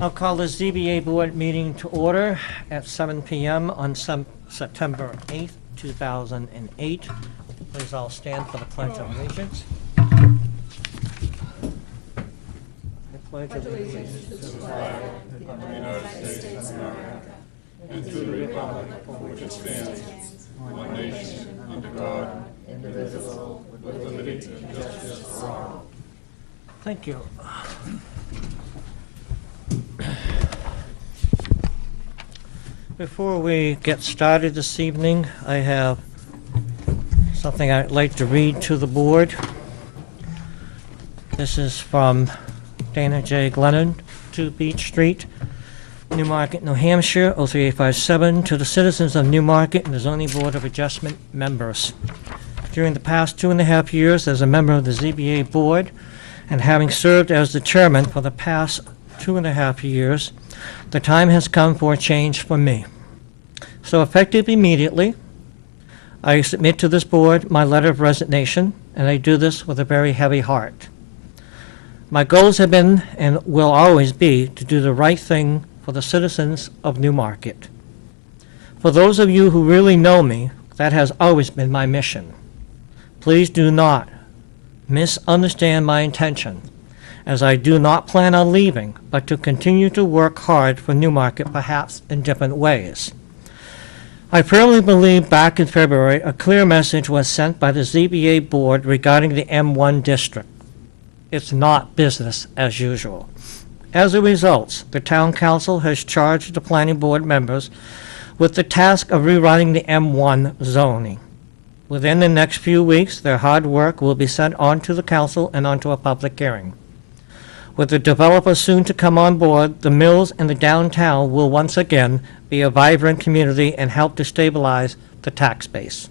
I'll call the ZBA Board meeting to order at 7 p.m. on September 8th, 2008. Please all stand for the Pledge of Allegiance. I pledge allegiance to the flag of the United States of America and to the republic for which it stands, one nation, under God, indivisible, with liberty and justice for all. Thank you. Before we get started this evening, I have something I'd like to read to the board. This is from Dana J. Glennon, 2 Beach Street, Newmarket, New Hampshire, 03857, to the citizens of Newmarket and the Zoning Board of Adjustment members. During the past 2.5 years as a member of the ZBA Board, and having served as the chairman for the past 2.5 years, the time has come for a change for me. So effective immediately, I submit to this board my letter of resignation, and I do this with a very heavy heart. My goals have been and will always be to do the right thing for the citizens of Newmarket. For those of you who really know me, that has always been my mission. Please do not misunderstand my intention, as I do not plan on leaving, but to continue to work hard for Newmarket, perhaps in different ways. I firmly believe back in February a clear message was sent by the ZBA Board regarding the M1 district. It's not business as usual. As a result, the Town Council has charged the Planning Board members with the task of rewriting the M1 zoning. Within the next few weeks, their hard work will be sent on to the council and onto a public hearing. With the developer soon to come on board, the mills and the downtown will once again be a vibrant community and help to stabilize the tax base.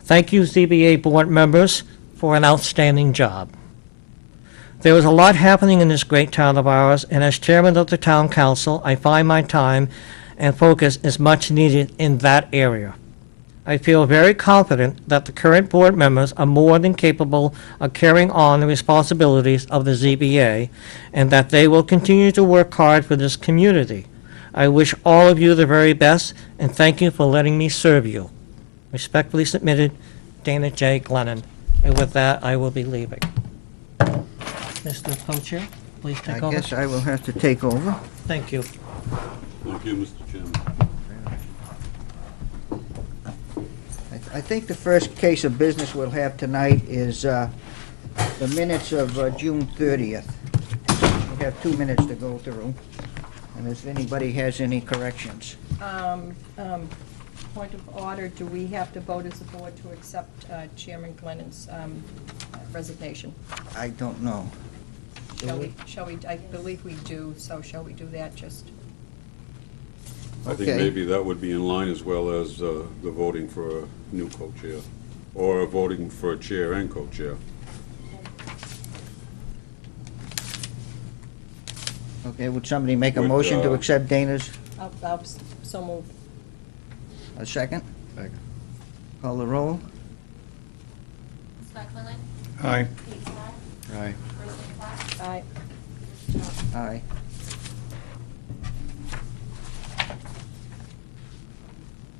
Thank you, ZBA Board members, for an outstanding job. There is a lot happening in this great town of ours, and as chairman of the Town Council, I find my time and focus is much needed in that area. I feel very confident that the current board members are more than capable of carrying on the responsibilities of the ZBA, and that they will continue to work hard for this community. I wish all of you the very best, and thank you for letting me serve you. Respectfully submitted, Dana J. Glennon. And with that, I will be leaving. Mr. Co-Chair, please take over. I guess I will have to take over. Thank you. Thank you, Mr. Chairman. I think the first case of business we'll have tonight is the minutes of June 30th. We have 2 minutes to go through, and if anybody has any corrections. Point of order, do we have to vote as a board to accept Chairman Glennon's resignation? I don't know. Shall we, I believe we do, so shall we do that just? I think maybe that would be in line as well as the voting for a new co-chair, or voting for a chair and co-chair. Okay, would somebody make a motion to accept Dana's? I'll so move. A second? Second. Call the roll. Scott Quinlan. Aye. Kate Scott. Aye. Kristen Platt. Aye. Aye.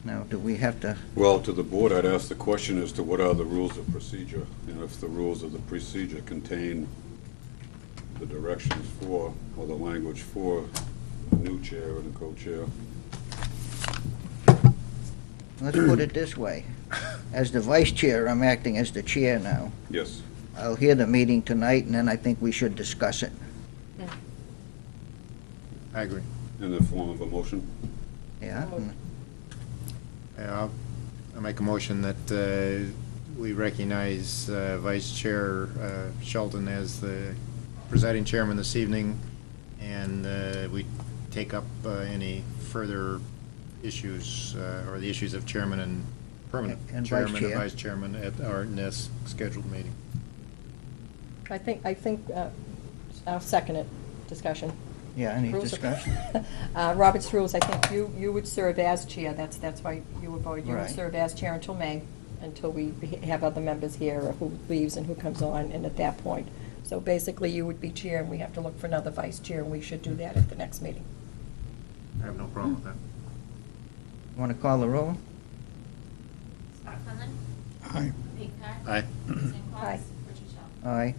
Now, do we have to, Well, to the board, I'd ask the question as to what are the rules of procedure, and if the rules of the procedure contain the directions for, or the language for, a new chair and a co-chair. let's put it this way. As the vice chair, I'm acting as the chair now. Yes. I'll hear the meeting tonight, and then I think we should discuss it. I agree. In the form of a motion? Yeah? Yeah, I'll make a motion that we recognize Vice Chair Shelton as the presiding chairman this evening, and we take up any further issues, or the issues of chairman and permanent And chairman vice and chair. vice chairman at our next scheduled meeting. I think I'll second it. Discussion. Yeah, any Rules of- discussion? Robert's rules, I think you would serve as chair, that's why you were voted. You would Right. serve as chair until May, until we have other members here, who leaves and who comes on, and at that point. So basically, you would be chair, and we have to look for another vice chair, and we should do that at the next meeting. I have no problem with that. Want to call the roll? Scott Quinlan. Aye. Pete Carr. Aye. Roseanne Cox. Aye. Richard Shelton. Aye.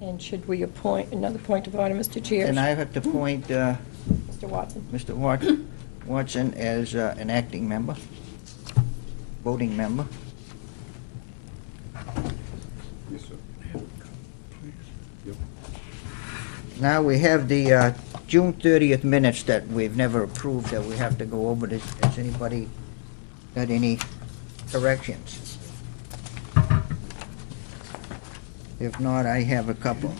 And should we appoint, another point of order, Mr. Chair? And I have to appoint Mr. Watson? Mr. Watson as an acting member, voting member. Yes, sir. Yep. Now, we have the June 30th minutes that we've never approved that we have to go over. Has anybody got any corrections? If not, I have a couple.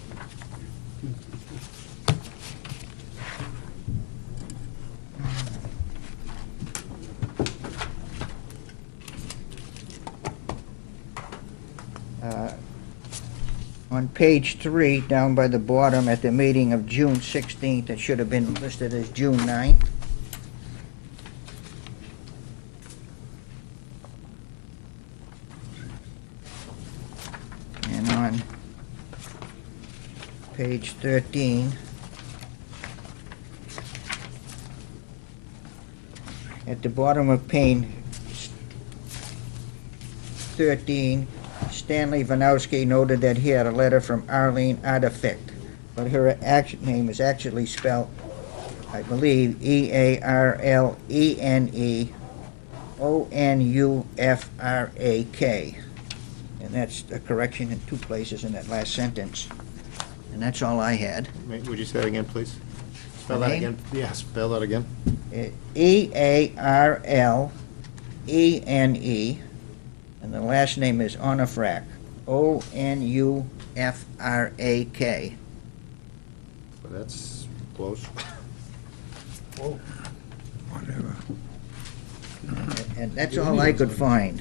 On page 3, down by the bottom, at the meeting of June 16th, it should have been listed as June 9th. And on page 13, at the bottom of page 13, Stanley Vanowski noted that he had a letter from Arlene Artifict, but her name is actually spelled, I believe, Earleneonufrak. And that's a correction in 2 places in that last sentence. And that's all I had. Would you say that again, please? Spell My that name? again. Yeah, spell that again. Earlene, and the last name is Onufrak, Onufrak. Well, that's close. Whatever. And that's all I could find.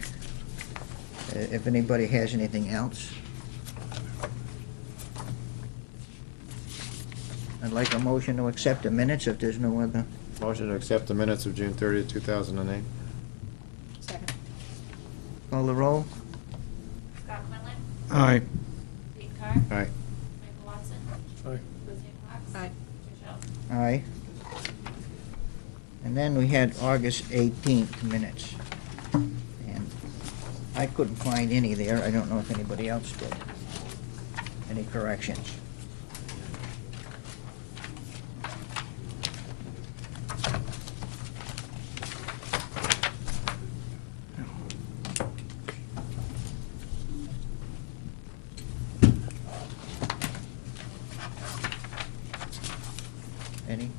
If anybody has anything else. I'd like a motion to accept the minutes if there's no other. Motion to accept the minutes of June 30th, 2008. Second. Call the roll? Scott Quinlan. Aye. Pete Carr. Aye. Michael Watson. Aye. Roseanne Cox. Aye. Richard Shelton. Aye. And then we had August 18th minutes. And I couldn't find any there. I don't know if anybody else did. Any corrections? Any?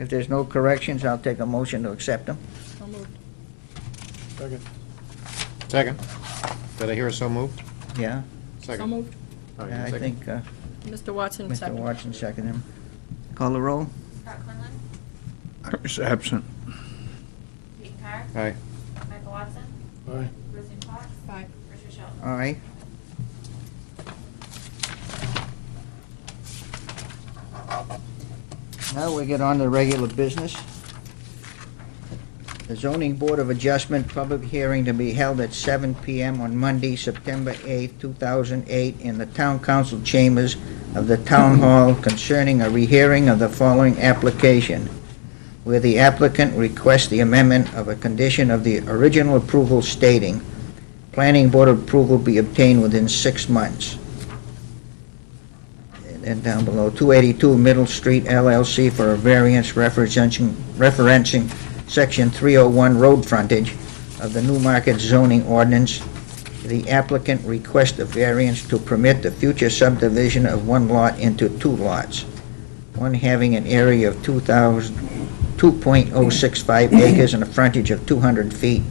If there's no corrections, I'll take a motion to accept them. So moved. Second. Did I hear a so moved? Yeah? So Second. moved. Oh, you Yeah, I second? think Mr. Watson, Mr. second. Watson seconded him. Call the roll? Scott Quinlan. I was absent. Pete Carr. Aye. Michael Watson. Aye. Roseanne Cox. Aye. Richard Shelton. Aye. Now we get on to regular business. The zoning board of adjustment public hearing to be held at 7 p.m. on Monday, September 8th, 2008, in the town council chambers of the town hall concerning a rehearing of the following application, where the applicant requests the amendment of a condition of the original approval stating planning board approval be obtained within 6 months. And then down below, 282 Middle Street LLC for a variance referencing Section 301 road frontage of the Newmarket zoning ordinance. The applicant requests a variance to permit the future subdivision of one lot into 2 lots, one having an area of 2.065 acres and a frontage of 200 feet,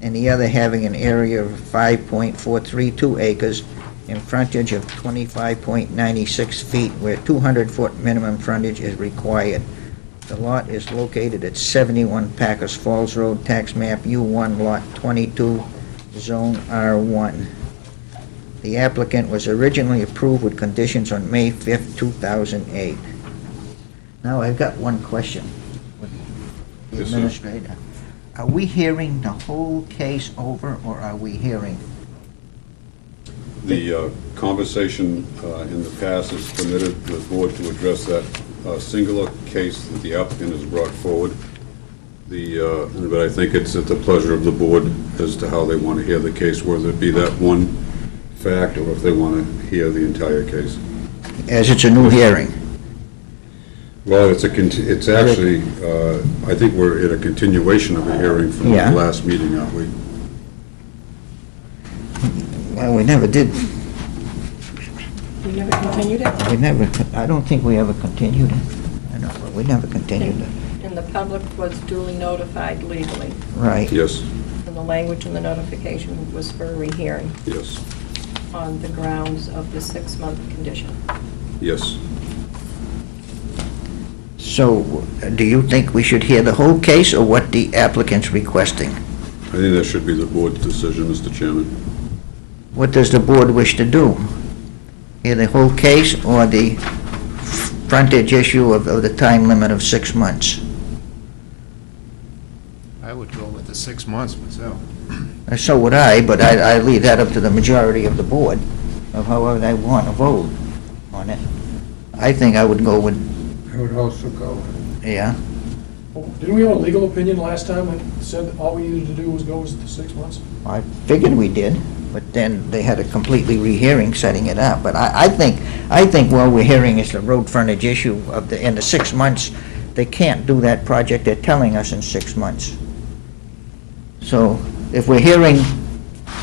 and the other having an area of 5.432 acres and frontage of 25.96 feet, where 200-foot minimum frontage is required. The lot is located at 71 Packers Falls Road, tax map U1, lot 22, zone R1. The applicant was originally approved with conditions on May 5th, 2008. Now, I've got one question with the Yes, sir. administrator. Are we hearing the whole case over, or are we hearing? The conversation in the past has permitted the board to address that singular case that the applicant has brought forward. But I think it's at the pleasure of the board as to how they want to hear the case, whether it be that one fact or if they want to hear the entire case. As it's a new hearing. Well, it's actually, I think we're at a continuation of a hearing from the Yeah. last meeting, aren't we? Well, we never did. We never continued it? We never, I don't think we ever continued it. I know, we never continued it. And the public was duly notified legally, Right. Yes, and the language in the notification was for a rehearing yes, on the grounds of the 6-month condition. yes. So, do you think we should hear the whole case or what the applicant's requesting? I think that should be the board's decision, Mr. Chairman. What does the board wish to do? Hear the whole case or the frontage issue of the time limit of 6 months? I would go with the 6 months myself. So would I, but I leave that up to the majority of the board, of however they want to vote on it. I think I would go with, I would also go. yeah. Didn't we have a legal opinion last time that said that all we needed to do was go with the 6 months? I figured we did, but then they had a completely rehearing setting it up. But I think what we're hearing is the road frontage issue of in the 6 months, they can't do that project they're telling us in 6 months. So if we're hearing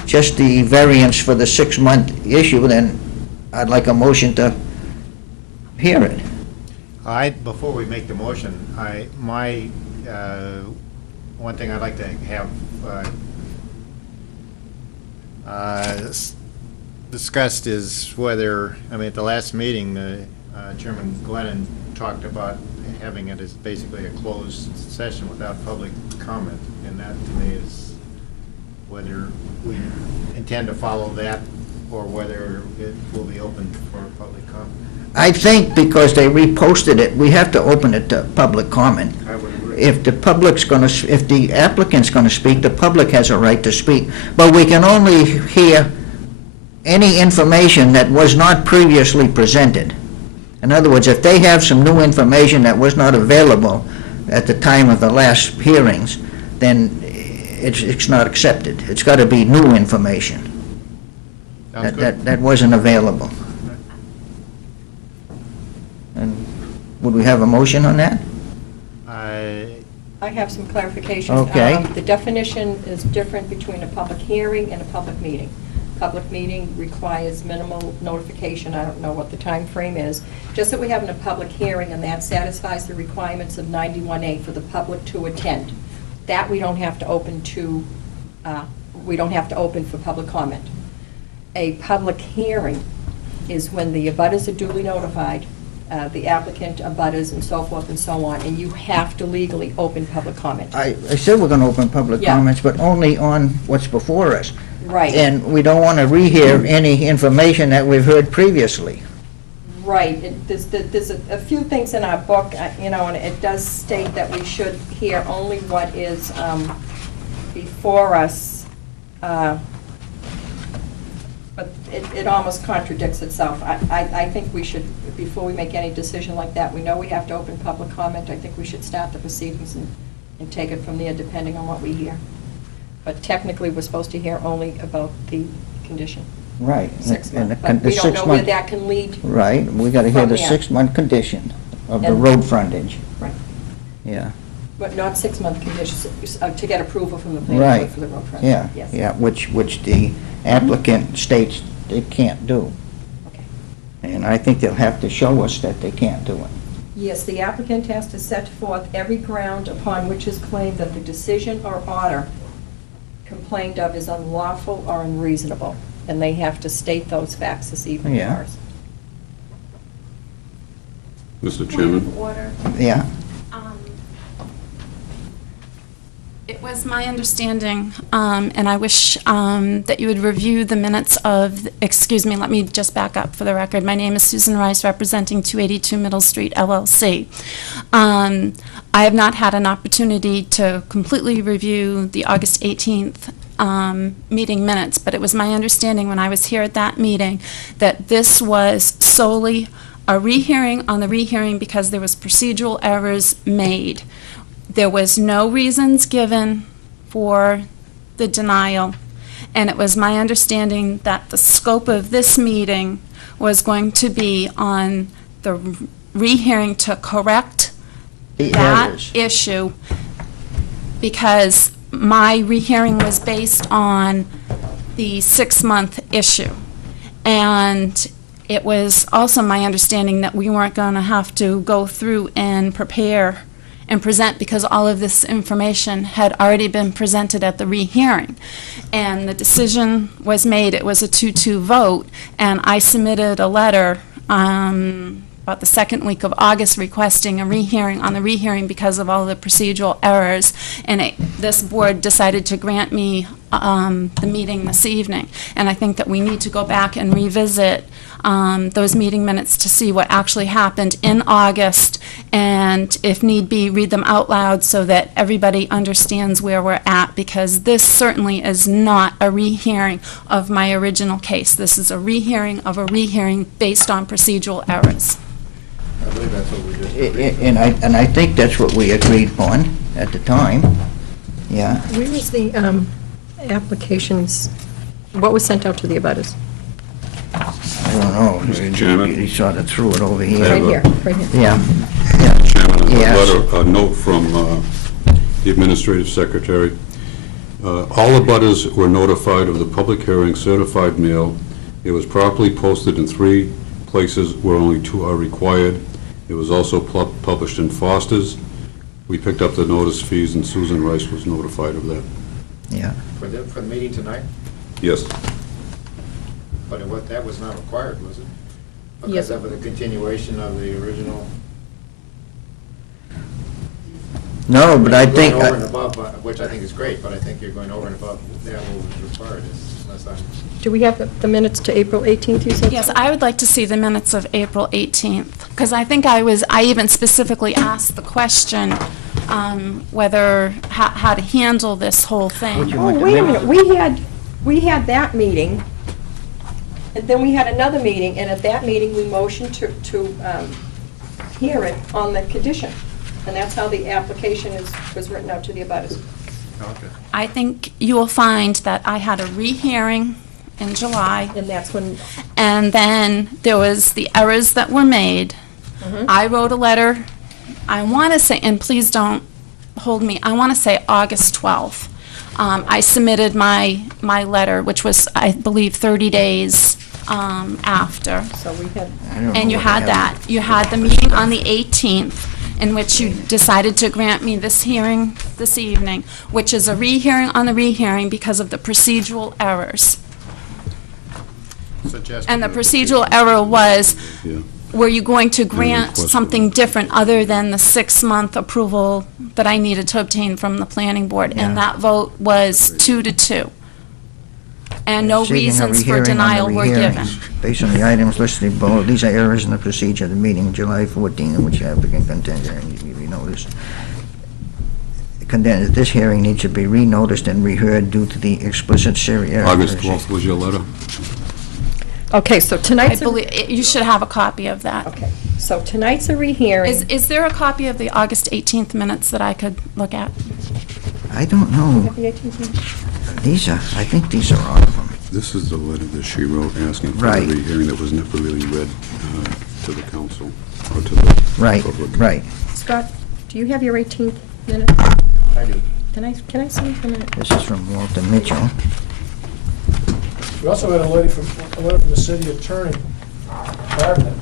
just the variance for the 6-month issue, then I'd like a motion to hear it. Before we make the motion, one thing I'd like to have discussed is whether, at the last meeting, Chairman Glennon talked about having it as basically a closed session without public comment, and that to me is whether we intend to follow that or whether it will be open for public comment. I think because they reposted it, we have to open it to public comment. I would agree. If the if the applicant's gonna speak, the public has a right to speak. But we can only hear any information that was not previously presented. In other words, if they have some new information that was not available at the time of the last hearings, then it's not accepted. It's gotta be new information Sounds good. that wasn't available. And would we have a motion on that? I have some clarification. Okay. The definition is different between a public hearing and a public meeting. Public meeting requires minimal notification. I don't know what the time frame is. Just that we have a public hearing, and that satisfies the requirements of 91A for the public to attend. That we don't have to open for public comment. A public hearing is when the abutters are duly notified, the applicant, abutters, and so forth and so on, and you have to legally open public comment. I said we're gonna open public Yeah. comments, but only on what's before us. Right. And we don't want to rehear any information that we've heard previously. Right. There's a few things in our book, and it does state that we should hear only what is before us, but it almost contradicts itself. I think we should, before we make any decision like that, we know we have to open public comment. I think we should start the proceedings and take it from there, depending on what we hear. But technically, we're supposed to hear only about the condition. Right. 6 And months, the but we don't know where 6-month that can lead. Right, we gotta hear from the there. 6-month condition of the And- road frontage. Right. Yeah, But not 6-month conditions, to get approval from the planning right. board for the road frontage. Yeah, Yes. yeah, which the applicant states they can't do. Okay. And I think they'll have to show us that they can't do it. Yes, the applicant has to set forth every ground upon which is claimed that the decision or order complained of is unlawful or unreasonable, and they have to state those facts this evening Yeah. for us. Mr. Point Chairman? of order. Yeah, It was my understanding, and I wish that you would review the minutes of, excuse me, let me just back up for the record. My name is Susan Rice, representing 282 Middle Street LLC. I have not had an opportunity to completely review the August 18th meeting minutes, but it was my understanding when I was here at that meeting that this was solely a rehearing on the rehearing because there was procedural errors made. There was no reasons given for the denial, and it was my understanding that the scope of this meeting was going to be on the rehearing to correct The that errors. issue, because my rehearing was based on the 6-month issue. And it was also my understanding that we weren't going to have to go through and prepare and present because all of this information had already been presented at the rehearing. And the decision was made, it was a 2-2 vote, and I submitted a letter about the second week of August requesting a rehearing on the rehearing because of all the procedural errors, and this board decided to grant me the meeting this evening. And I think that we need to go back and revisit those meeting minutes to see what actually happened in August, and if need be, read them out loud so that everybody understands where we're at, because this certainly is not a rehearing of my original case. This is a rehearing of a rehearing based on procedural errors. I believe that's what we just. And I think that's what we agreed upon at the time. Yeah. Where is the applications, what was sent out to the abutters? I don't know. Mr. Chairman? He sort of threw it over here. I Right have here, right here. Yeah. Chairman, Yes. a note from the Administrative Secretary. All abutters were notified of the public hearing, certified mail. It was properly posted in 3 places where only 2 are required. It was also published in Foster's. We picked up the notice fees, and Susan Rice was notified of that. Yeah. For the meeting tonight? Yes. But that was not required, was it? Yes. Because of the continuation of the original? No, but I You're think, going over and above, which I think is great, but I think you're going over and above what was required, unless I'm... Do we have the minutes to April 18th, you said? Yes, I would like to see the minutes of April 18th, because I think I even specifically asked the question whether, how to handle this whole Would thing. you- Oh, wait a minute, we had that meeting, and then we had another meeting, and at that meeting, we motioned to hear it on the condition. And that's how the application was written out to the abutters. Okay. I think you will find that I had a rehearing in July, And that's when, and then there was the errors that were made. I wrote a letter, I want to say, and please don't hold me, I want to say August 12th. I submitted my letter, which was, I believe, 30 days after. so we had, I don't know And you what the had hell- that. You had the meeting on the 18th, in which you decided to grant me this hearing this evening, which is a rehearing on the rehearing because of the procedural errors. Suggested And the that procedural error was, Yeah. were you going to grant requested something it. different other than the 6-month approval that I needed to obtain from the planning board? And Yeah. that vote was 2-2. And no Seeking a reasons for rehearing on the denial were given. rehearings. Based on the items listed below, these are errors in the procedure of the meeting, July 14, in which the applicant contends hearing needs to be renoticed. Contends that this hearing needs to be renoticed and reheard due to the explicit serious errors. August 12th was your letter? okay, so I tonight's, believe, you should have a copy of that. okay, so tonight's a rehearing. Is there a copy of the August 18th minutes that I could look at? I don't know. Have the 18th meeting? These are, I think these are all of them. This is the letter that she wrote asking for Right. the rehearing that was never really read to the council or to the Right, public. right. Scott, do you have your 18th minute? I do. Can I see the minute? This is from Walter Mitchell. We also had a letter from the city attorney, Gardner,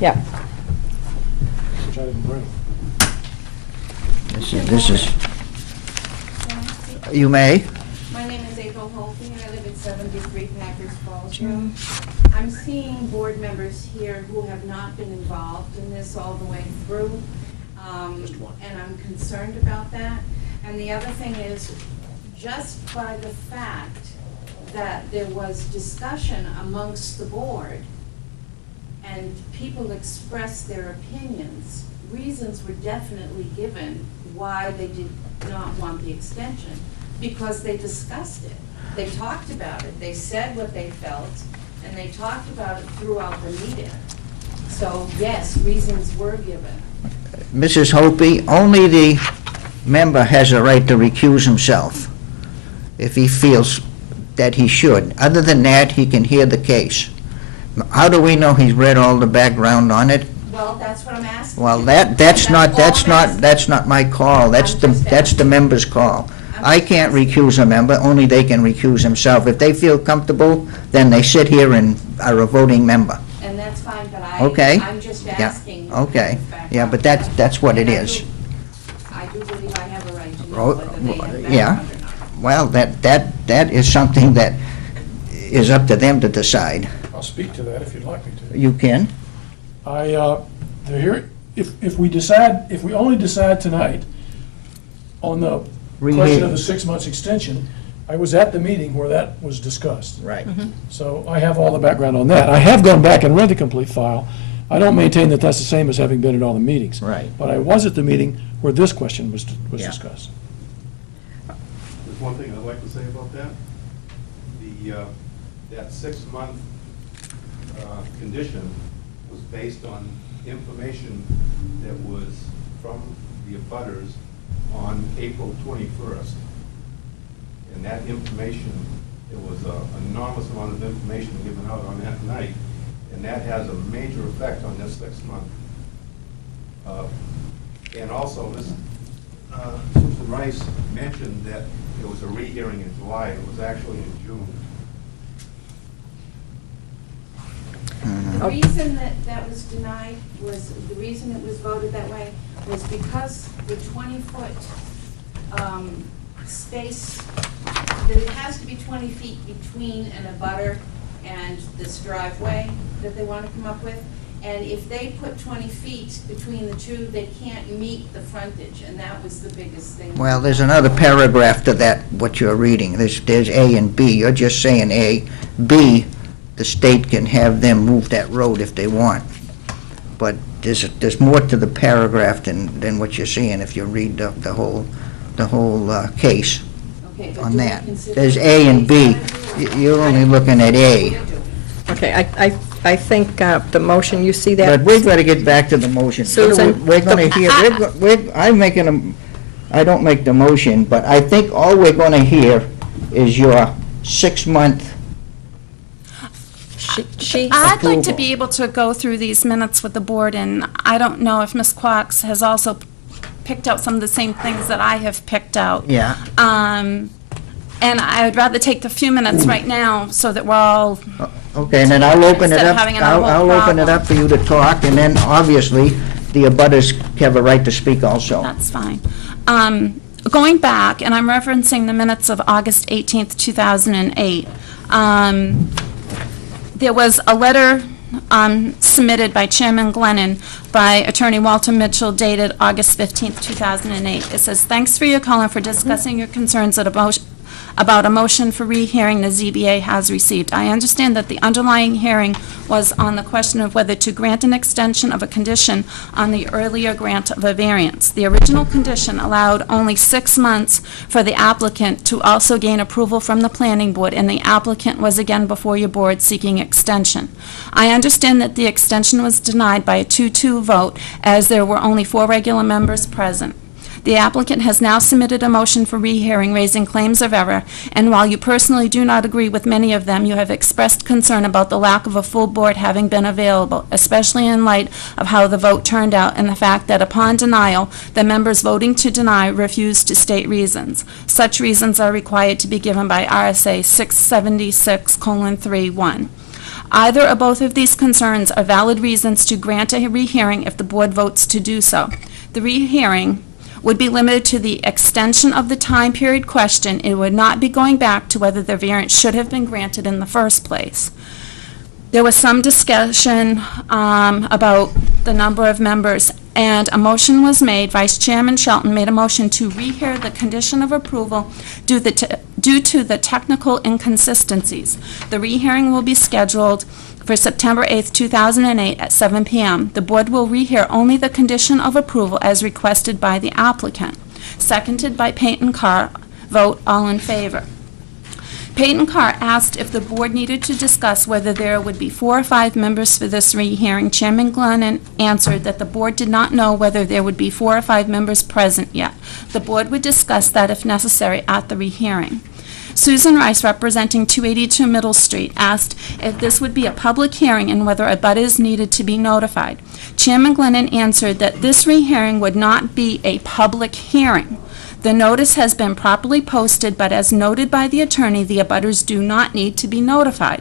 Yeah. which I didn't bring. This is, you may. My name is April Holke, and I live at 73 Packers Falls Road. I'm seeing board members here who have not been involved in this all the way through, and I'm concerned about that. And the other thing is, just by the fact that there was discussion amongst the board and people expressed their opinions, reasons were definitely given why they did not want the extension, because they discussed it. they talked about it, they said what they felt, and they talked about it throughout the meeting. So, yes, reasons were given. Mrs. Hopi, only the member has a right to recuse himself if he feels that he should. Other than that, he can hear the case. How do we know he's read all the background on it? Well, that's what I'm asking. Well, you. that's all I'm asking. that's not my call. That's I'm just the asking. member's call. I'm I just can't asking. recuse a member, only they can recuse himself. If they feel comfortable, then they sit here and are a voting member. And that's fine, but Okay. I'm just Yeah. asking. Okay. the background. Yeah, but that's what it And is. I do believe I have a right to know Oh, whether they have yeah. background or not. Well, that is something that is up to them to decide. I'll speak to that if you'd like me to. You can? If we only decide tonight on the question of the 6 months extension, I was at the meeting where that was discussed. Right. So I have all the background on that. I have gone back and read the complete file. I don't maintain that that's the same as having been at all the meetings. Right. But I was at the meeting where this question was Yeah. discussed. There's one thing I'd like to say about that. That 6-month condition was based on information that was from the abutters on April 21st. And that information, there was an enormous amount of information given out on that night, and that has a major effect on this 6-month. And also, Susan Rice mentioned that there was a rehearing in July. It was actually in June. The reason that was denied was, the reason it was voted that way was because the 20-foot space, that it has to be 20 feet between an abutter and this driveway that they want to come up with. And if they put 20 feet between the two, they can't meet the frontage, and that was the biggest thing. Well, there's another paragraph to that, what you're reading. There's A and B. You're just saying A. B, the state can have them move that road if they want. But there's more to the paragraph than what you're seeing if you read the whole case Okay, but on do we that. consider There's the A and B. state's You're only looking at A. Okay, I think the motion, you see that? But we've got to get back to the motion. Susan, We're going to hear, I'm making I don't make the motion, but I think all we're going to hear is your 6-month, I'd like to approval. be able to go through these minutes with the board, and I don't know if Ms. Quox has also picked out some of the same things that I have picked out. yeah. And I would rather take the few minutes right now so that we're all, Okay, and then I'll open it Instead of up, having another whole I'll open it up for you to talk, and then obviously, the abutters have a right to speak also. that's fine. Going back, and I'm referencing the minutes of August 18th, 2008, there was a letter submitted by Chairman Glennon by Attorney Walter Mitchell dated August 15th, 2008. It says, "Thanks for your call and for discussing your concerns about a motion for rehearing the ZBA has received. I understand that the underlying hearing was on the question of whether to grant an extension of a condition on the earlier grant of a variance. The original condition allowed only 6 months for the applicant to also gain approval from the planning board, and the applicant was again before your board seeking extension. I understand that the extension was denied by a 2-2 vote, as there were only 4 regular members present. The applicant has now submitted a motion for rehearing raising claims of error, and while you personally do not agree with many of them, you have expressed concern about the lack of a full board having been available, especially in light of how the vote turned out and the fact that upon denial, the members voting to deny refused to state reasons. Such reasons are required to be given by RSA 676:3(1). Either or both of these concerns are valid reasons to grant a rehearing if the board votes to do so. The rehearing would be limited to the extension of the time period question. It would not be going back to whether the variance should have been granted in the first place. There was some discussion about the number of members, and a motion was made. Vice Chairman Shelton made a motion to rehear the condition of approval due to the technical inconsistencies. The rehearing will be scheduled for September 8th, 2008 at 7 p.m. The board will rehear only the condition of approval as requested by the applicant. Seconded by Peyton Carr. Vote all in favor. Peyton Carr asked if the board needed to discuss whether there would be 4 or 5 members for this rehearing. Chairman Glennon answered that the board did not know whether there would be 4 or 5 members present yet. The board would discuss that if necessary at the rehearing. Susan Rice, representing 282 Middle Street, asked if this would be a public hearing and whether abutters needed to be notified. Chairman Glennon answered that this rehearing would not be a public hearing. The notice has been properly posted, but as noted by the attorney, the abutters do not need to be notified.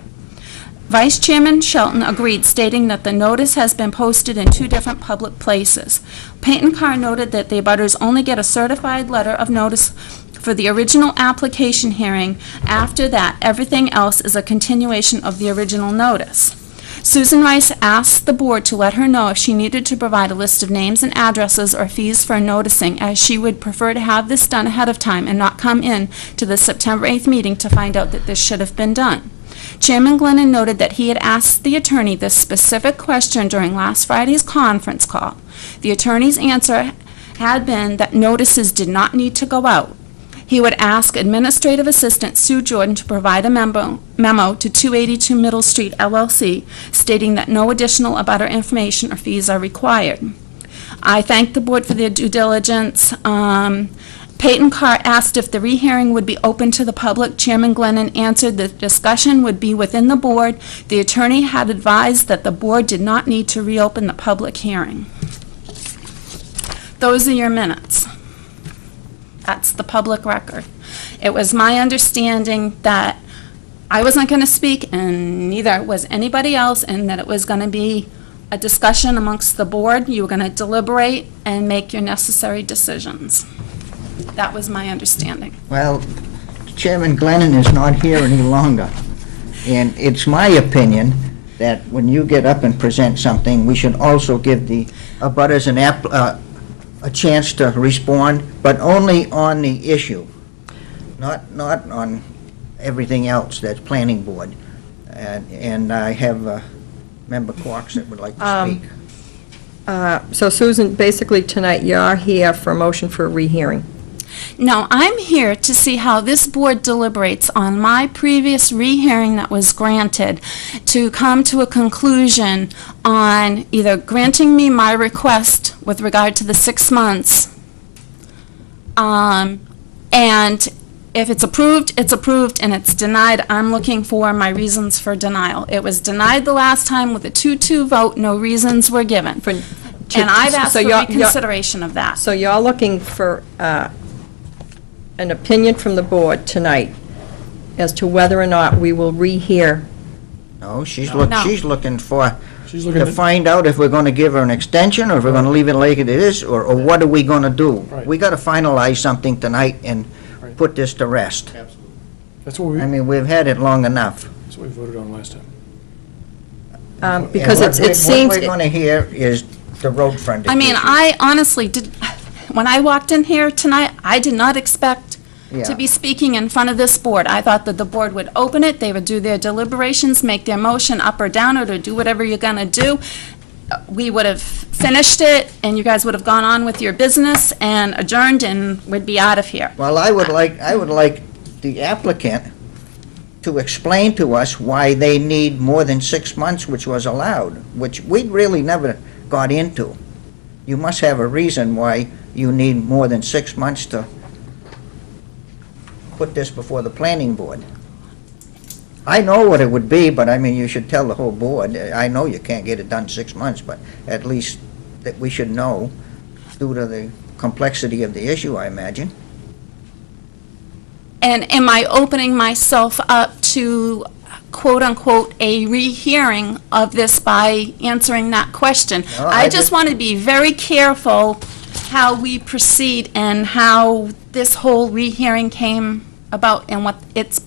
Vice Chairman Shelton agreed, stating that the notice has been posted in 2 different public places. Peyton Carr noted that the abutters only get a certified letter of notice for the original application hearing. After that, everything else is a continuation of the original notice. Susan Rice asked the board to let her know if she needed to provide a list of names and addresses or fees for noticing, as she would prefer to have this done ahead of time and not come in to the September 8th meeting to find out that this should have been done. Chairman Glennon noted that he had asked the attorney this specific question during last Friday's conference call. The attorney's answer had been that notices did not need to go out. He would ask Administrative Assistant Sue Jordan to provide a memo to 282 Middle Street LLC, stating that no additional abutter information or fees are required. I thank the board for their due diligence. Peyton Carr asked if the rehearing would be open to the public. Chairman Glennon answered the discussion would be within the board. The attorney had advised that the board did not need to reopen the public hearing. Those are your minutes. That's the public record. It was my understanding that I wasn't going to speak, and neither was anybody else, and that it was going to be a discussion amongst the board. You were going to deliberate and make your necessary decisions. That was my understanding. Well, Chairman Glennon is not here any longer, and it's my opinion that when you get up and present something, we should also give the abutters a chance to respond, but only on the issue, not on everything else that's planning board. And I have Member Quarks that would like to speak. So Susan, basically tonight, you're here for a motion for a rehearing. No, I'm here to see how this board deliberates on my previous rehearing that was granted, to come to a conclusion on either granting me my request with regard to the 6 months, and if it's approved, and it's denied, I'm looking for my reasons for denial. It was denied the last time with a 2-2 vote, no reasons were given. And I've asked for reconsideration of that. So you're looking for an opinion from the board tonight as to whether or not we will rehear. No, she's No. looking for, She's looking to at, find out if we're going to give her an extension, or if we're going to leave it like it is, or what are we going to do? Right. We got to finalize something tonight and Right. put this to rest. Absolutely. that's what we, I mean, we've had it long enough. that's what we voted on last time. Because And it seems, what we're going to hear is the road frontage I mean, issue. I honestly did, when I walked in here tonight, I did not expect Yeah. to be speaking in front of this board. I thought that the board would open it, they would do their deliberations, make their motion up or down, or to do whatever you're gonna do. We would have finished it, and you guys would have gone on with your business and adjourned, and we'd be out of here. Well, I would like the applicant to explain to us why they need more than 6 months, which was allowed, which we really never got into. You must have a reason why you need more than 6 months to put this before the planning board. I know what it would be, but I mean, you should tell the whole board. I know you can't get it done in 6 months, but at least that we should know due to the complexity of the issue, I imagine. And am I opening myself up to quote-unquote a rehearing of this by answering that question? No, I just want to be very careful how we proceed and how this whole rehearing came about and what its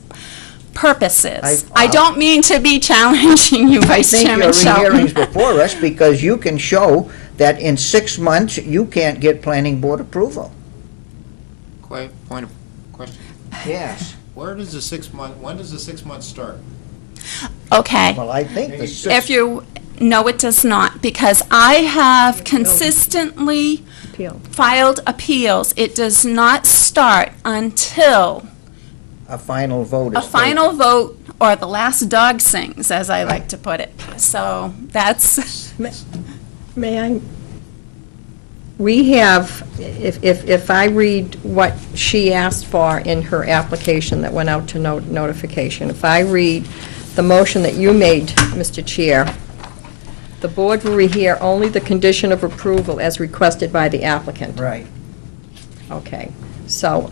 purpose is. I don't mean to be challenging you, Vice Chairman I think your rehearing's Shelton. before us because you can show that in 6 months, you can't get planning board approval. Point of question. Yes. When does the 6 months start? Okay. Well, I think the If you, no, it does not, because I have consistently appeal. filed appeals. It does not start until a final vote A is taken. final vote, or the last dog sings, as I like to put it. So that's, May I? We have, if I read what she asked for in her application that went out to notification, if I read the motion that you made, Mr. Chair, the board will rehear only the condition of approval as requested by the applicant. Right. Okay, so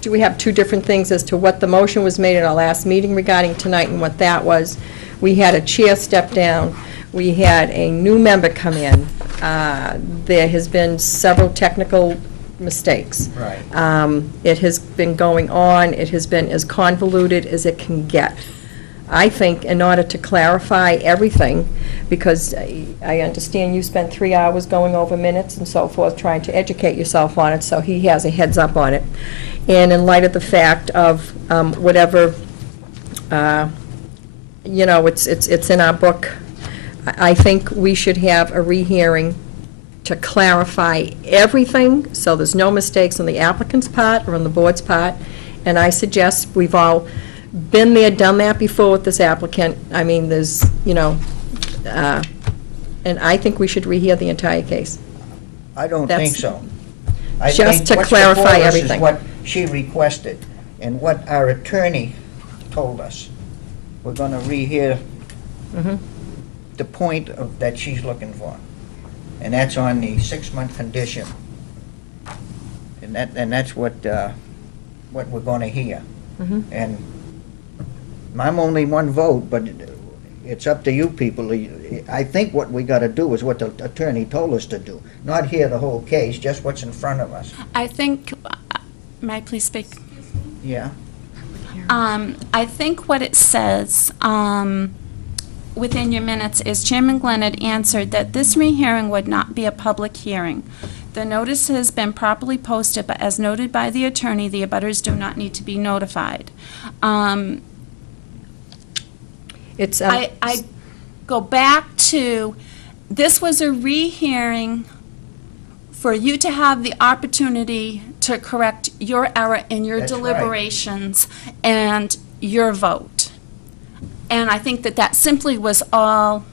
do we have two different things as to what the motion was made at our last meeting regarding tonight and what that was? We had a chair step down, we had a new member come in. There has been several technical mistakes. Right. It has been going on, it has been as convoluted as it can get. I think in order to clarify everything, because I understand you spent 3 hours going over minutes and so forth, trying to educate yourself on it, so he has a heads up on it. And in light of the fact of whatever, it's in our book, I think we should have a rehearing to clarify everything, so there's no mistakes on the applicant's part or on the board's part. And I suggest, we've all been there, done that before with this applicant. I mean, there's, and I think we should rehear the entire case. I don't That's- think so. I Just think to what's clarify before us is everything. what she requested, and what our attorney told us. We're gonna rehear Mhm. the point that she's looking for, and that's on the 6-month condition. And that's what we're gonna hear. Mhm. And I'm only one vote, but it's up to you people. I think what we gotta do is what the attorney told us to do, not hear the whole case, just what's in front of us. I think, may I please speak? Yeah? I think what it says within your minutes is Chairman Glenn had answered that this rehearing would not be a public hearing. The notice has been properly posted, but as noted by the attorney, the abutters do not need to be notified. It's, I go back to, this was a rehearing for you to have the opportunity to correct your error in your That's right. deliberations and your vote. And I think that that simply was all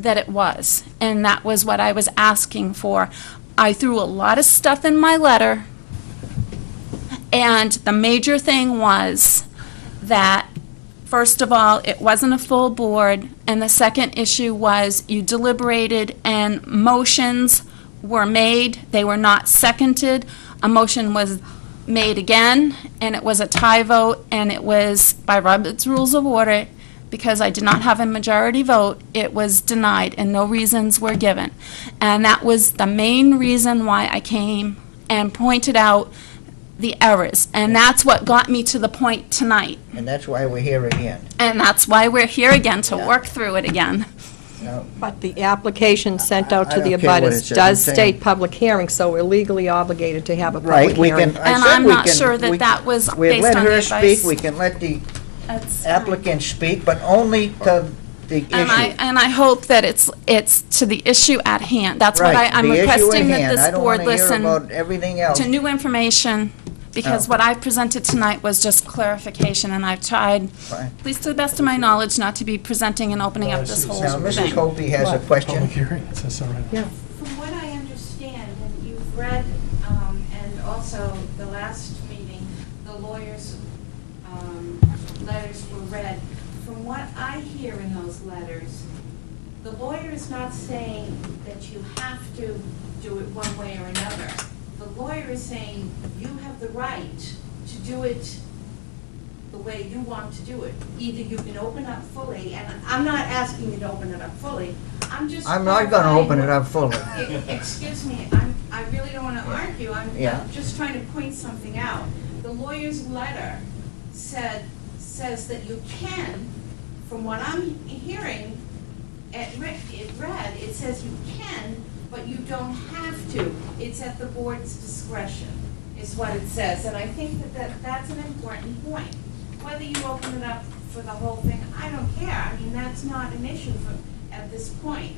that it was, and that was what I was asking for. I threw a lot of stuff in my letter, and the major thing was that, first of all, it wasn't a full board, and the second issue was you deliberated and motions were made, they were not seconded. A motion was made again, and it was a tie vote, and it was by Robert's Rules of Order, because I did not have a majority vote, it was denied, and no reasons were given. And that was the main reason why I came and pointed out the errors, and that's what got me to the point tonight. And that's why we're here again. And that's why we're here again, to Yeah. work through it again. Now, but the application sent out to I the don't care what it abutters says, I'm does saying- state public hearing, so we're legally obligated to have a Right, public we hearing. can, I And said I'm we not can- sure that we- that was we'll based let on the her advice. speak, we can let the That's- applicant speak, but only to the issue. And I hope that it's to the issue at hand. That's what Right, I'm the issue at requesting that hand. this board I don't listen wanna hear about everything else. to new information, because Oh. what I presented tonight was just clarification, and I've tried, Fine. at least to the best of my knowledge, not to be presenting and opening Oh, I up this see. whole Now, Mrs. thing. Hopi has a question. Public hearing, it says so right. Yeah. From what I understand, and you've read, and also the last meeting, the lawyers' letters were read. From what I hear in those letters, the lawyer is not saying that you have to do it one way or another. The lawyer is saying you have the right to do it the way you want to do it. Either you can open up fully, and I'm not asking you to open it up fully, I'm just. I'm not gonna clarifying open it what- up fully. Excuse me, I really don't want to argue, I'm Yeah. just trying to point something out. The lawyer's letter says that you can, from what I'm hearing, it read, it says you can, but you don't have to. It's at the board's discretion, is what it says, and I think that's an important point. Whether you open it up for the whole thing, I don't care, I mean, that's not an issue at this point.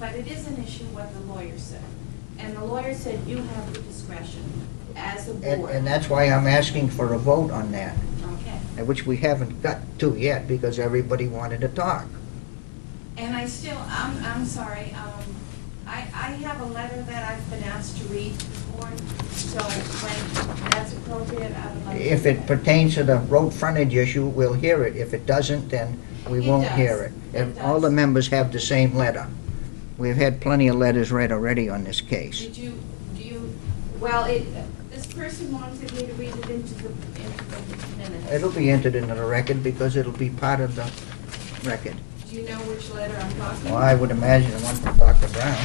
But it is an issue what the lawyer said. And the lawyer said you have the discretion. as a And board. that's why I'm asking for a vote on that, Okay. which we haven't got to yet because everybody wanted to talk. And I still, I'm sorry, I have a letter that I've been asked to read to the board, so when that's appropriate, I would like to. If it pertains to the road frontage issue, we'll hear it. If it doesn't, then we It won't does. hear it. It If all the does. members have the same letter. We've had plenty of letters read already on this case. Did you, do you, well, this person wanted me to read it into the minutes. It'll be entered into the record because it'll be part of the record. Do you know which letter I'm talking Well, about? I would imagine the one from Dr. Brown.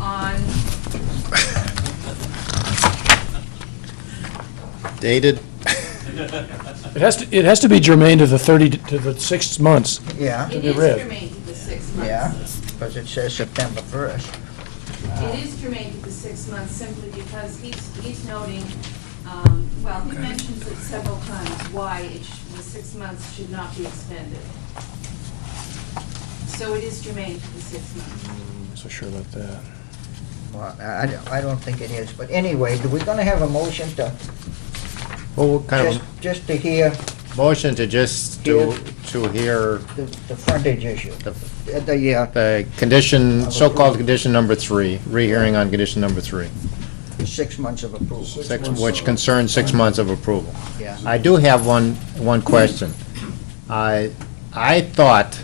On, Dated? It has to be germane to the 6 months. Yeah, it be is read. germane to the 6 months. yeah, because it says September 1st. It is germane to the 6 months simply because he's noting, well, he mentions it several times, why the 6 months should not be extended. So it is germane to the 6 months. So sure about that. Well, I don't think it is, but anyway, we're gonna have a motion to, Well, what kind of just to hear motion to just to hear the frontage issue. the The condition, so-called condition number 3, rehearing on condition number 3, 6 months of approval. which concerns 6 months of approval. Yeah. I do have one question. I thought,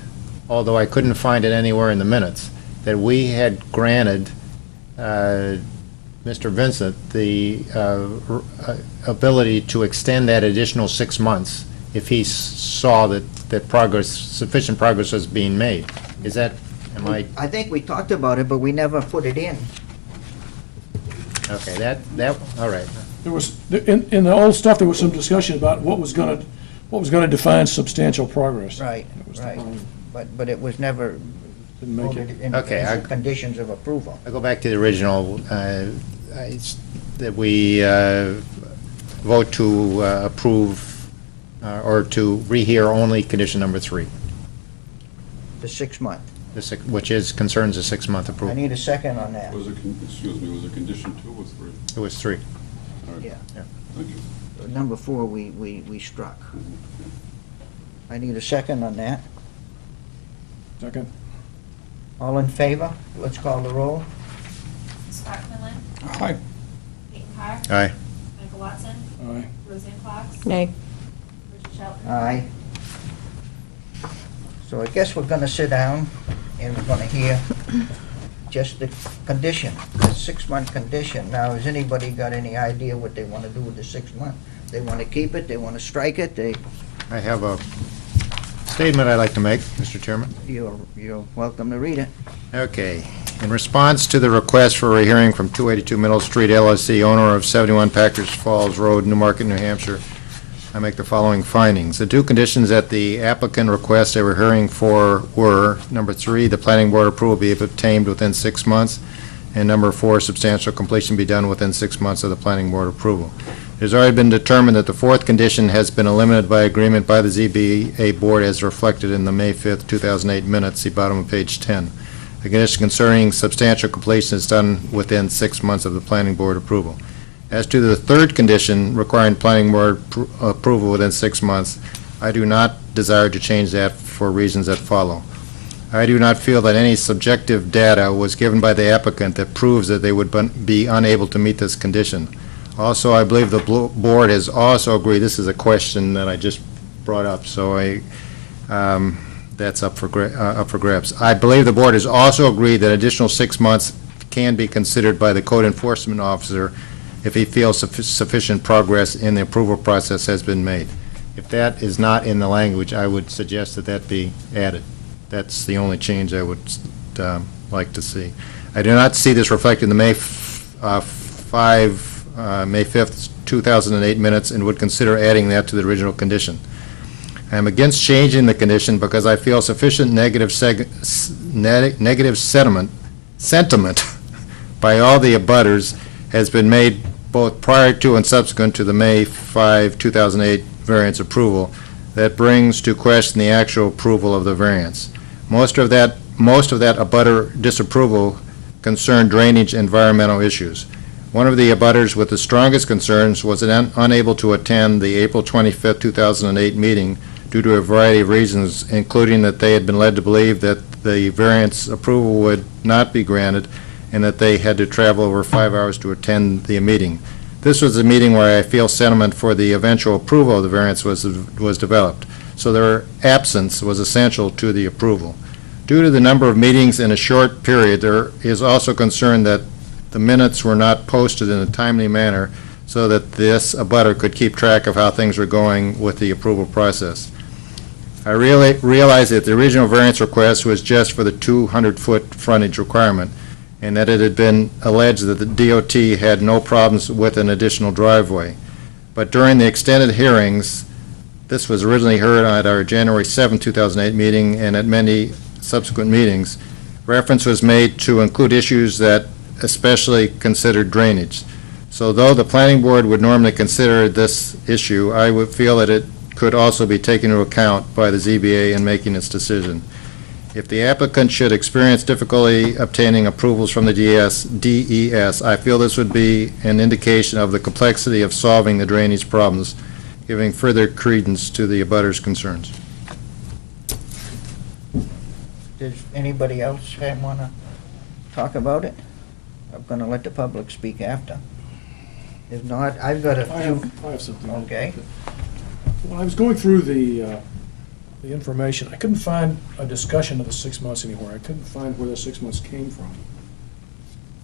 although I couldn't find it anywhere in the minutes, that we had granted Mr. Vincent the ability to extend that additional 6 months if he saw that sufficient progress was being made. Is that, am I, I think we talked about it, but we never put it in. okay, all right. There was, in the old stuff, there was some discussion about what was gonna define substantial progress. Right, That was the right. problem. But it was never Didn't make it. voted in Okay, as conditions of approval. I'll go back to the original, that we vote to approve or to rehear only condition number 3, The 6 month. which concerns a 6-month I approval. need a second on that. Was it, excuse me, was it condition 2 or 3? It was 3. All right. Yeah. Thank you. Number 4, we struck. I need a second on that. Second? All in favor? Let's call the roll. Scott Quinlan, Aye. Peyton Park, Aye. Michael Watson, Aye. Roseanne Fox, Nay. Richard Shelton. Aye. So I guess we're gonna sit down and we're gonna hear just the condition, the 6-month condition. Now, has anybody got any idea what they wanna do with the 6 month? They wanna keep it, they wanna strike it, I have a statement I'd like to make, Mr. Chairman. you're welcome to read it. Okay. In response to the request for a hearing from 282 Middle Street LLC, owner of 71 Packers Falls Road, Newmarket, New Hampshire, I make the following findings. The 2 conditions that the applicant requests a hearing for were, number 3, the planning board approval be obtained within 6 months, and number 4, substantial completion be done within 6 months of the planning board approval. It has already been determined that the 4th condition has been eliminated by agreement by the ZBA board as reflected in the May 5th, 2008 minutes, see bottom of page 10. The condition concerning substantial completion is done within 6 months of the planning board approval. As to the 3rd condition requiring planning board approval within 6 months, I do not desire to change that for reasons that follow. I do not feel that any subjective data was given by the applicant that proves that they would be unable to meet this condition. Also, I believe the board has also agreed, this is a question that I just brought up, so that's up for grabs. I believe the board has also agreed that additional 6 months can be considered by the code enforcement officer if he feels sufficient progress in the approval process has been made. If that is not in the language, I would suggest that that be added. That's the only change I would like to see. I do not see this reflected in the May 5th, 2008 minutes and would consider adding that to the original condition. I am against changing the condition because I feel sufficient negative sentiment by all the abutters has been made both prior to and subsequent to the May 5, 2008 variance approval that brings to question the actual approval of the variance. Most of that abutter disapproval concerned drainage and environmental issues. One of the abutters with the strongest concerns was unable to attend the April 25th, 2008 meeting due to a variety of reasons, including that they had been led to believe that the variance approval would not be granted and that they had to travel over 5 hours to attend the meeting. This was a meeting where I feel sentiment for the eventual approval of the variance was developed, so their absence was essential to the approval. Due to the number of meetings in a short period, there is also concern that the minutes were not posted in a timely manner so that this abutter could keep track of how things were going with the approval process. I really realize that the original variance request was just for the 200-foot frontage requirement, and that it had been alleged that the DOT had no problems with an additional driveway. But during the extended hearings, this was originally heard at our January 7, 2008 meeting and at many subsequent meetings, reference was made to include issues that especially considered drainage. So though the planning board would normally consider this issue, I would feel that it could also be taken into account by the ZBA in making its decision. If the applicant should experience difficulty obtaining approvals from the DES, I feel this would be an indication of the complexity of solving the drainage problems, giving further credence to the abutters' concerns. Does anybody else want to talk about it? I'm going to let the public speak after. If not, I've got a I few. have something. Okay. When I was going through the information, I couldn't find a discussion of the 6 months anywhere. I couldn't find where the 6 months came from.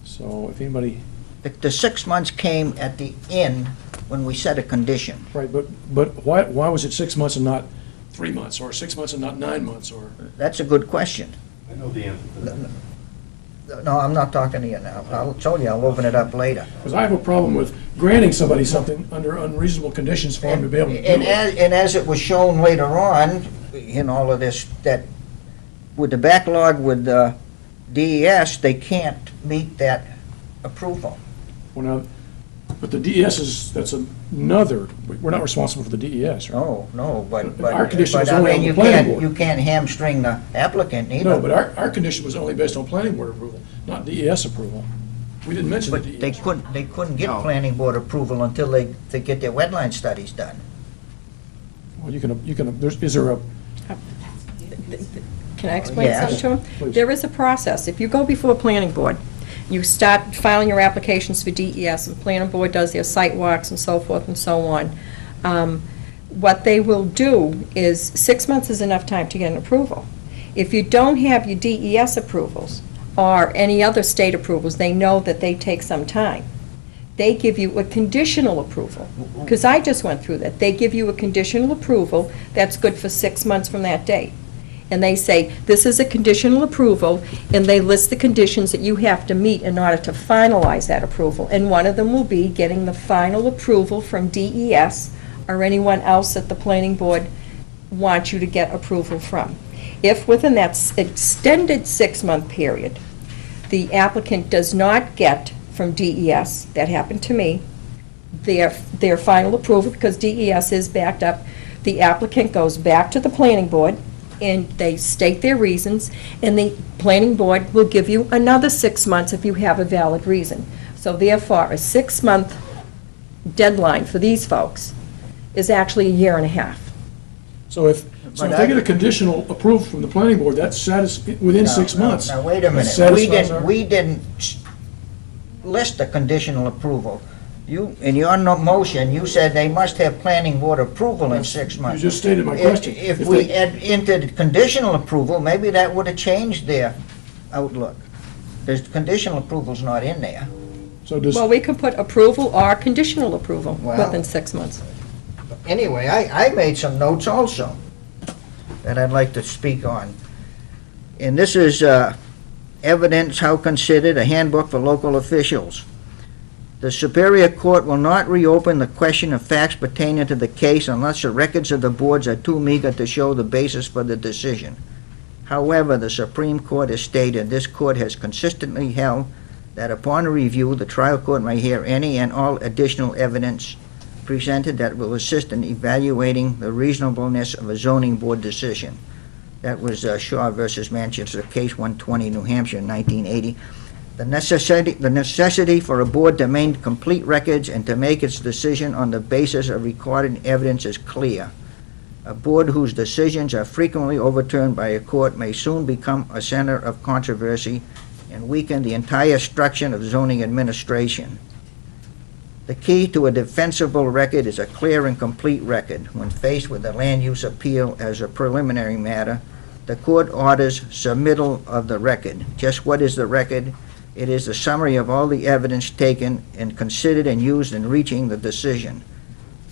So if anybody, The 6 months came at the end when we set a condition. right, but why was it 6 months and not 3 months, or 6 months and not 9 months, or? That's a good question. I know the answer to that. No, I'm not talking to you now. I'll tell you, I'll open it up later. Because I have a problem with granting somebody something under unreasonable conditions for them to be able to do it. And as it was shown later on in all of this, that with the backlog with the DES, they can't meet that approval. Well, now, but the DES is, that's another, we're not responsible for the DES, right? No, but. Our condition was but I only mean, on the you planning can't- board. You can't hamstring the applicant either. No, but our condition was only based on planning board approval, not DES approval. We didn't mention the But they DES. couldn't get No. planning board approval until they get their wetland studies done. Well, you can, is there a, Can I explain Yes. something to him? Please. There is a process. If you go before a planning board, you start filing your applications for DES, and the planning board does their site walks and so forth and so on. What they will do is, 6 months is enough time to get an approval. If you don't have your DES approvals, or any other state approvals, they know that they take some time. They give you a conditional approval, because I just went through that. They give you a conditional approval that's good for 6 months from that date. And they say, this is a conditional approval, and they list the conditions that you have to meet in order to finalize that approval. And one of them will be getting the final approval from DES or anyone else that the planning board wants you to get approval from. If within that extended 6-month period, the applicant does not get from DES, that happened to me, their final approval, because DES is backed up, the applicant goes back to the planning board, and they state their reasons, and the planning board will give you another 6 months if you have a valid reason. So therefore, a 6-month deadline for these folks is actually a year and a half. so if they get a conditional approval from the planning board, that's within 6 months. Now, wait a that minute. satisfies our- We didn't list a conditional approval. In your motion, you said they must have planning board approval in 6 months. You just stated my question. If If we they- had entered conditional approval, maybe that would have changed their outlook. There's conditional approval's not in there. So does, Well, we could put approval or conditional approval Well- within 6 months. Anyway, I made some notes also that I'd like to speak on. And this is evidence how considered, a handbook for local officials. The Superior Court will not reopen the question of facts pertaining to the case unless the records of the boards are too meager to show the basis for the decision. However, the Supreme Court has stated this court has consistently held that upon review, the trial court may hear any and all additional evidence presented that will assist in evaluating the reasonableness of a zoning board decision. That was Shaw versus Manchester, case 120, New Hampshire, 1980. The necessity for a board to maintain complete records and to make its decision on the basis of recorded evidence is clear. A board whose decisions are frequently overturned by a court may soon become a center of controversy and weaken the entire structure of zoning administration. The key to a defensible record is a clear and complete record. When faced with a land use appeal as a preliminary matter, the court orders submittal of the record. Just what is the record? It is a summary of all the evidence taken and considered and used in reaching the decision.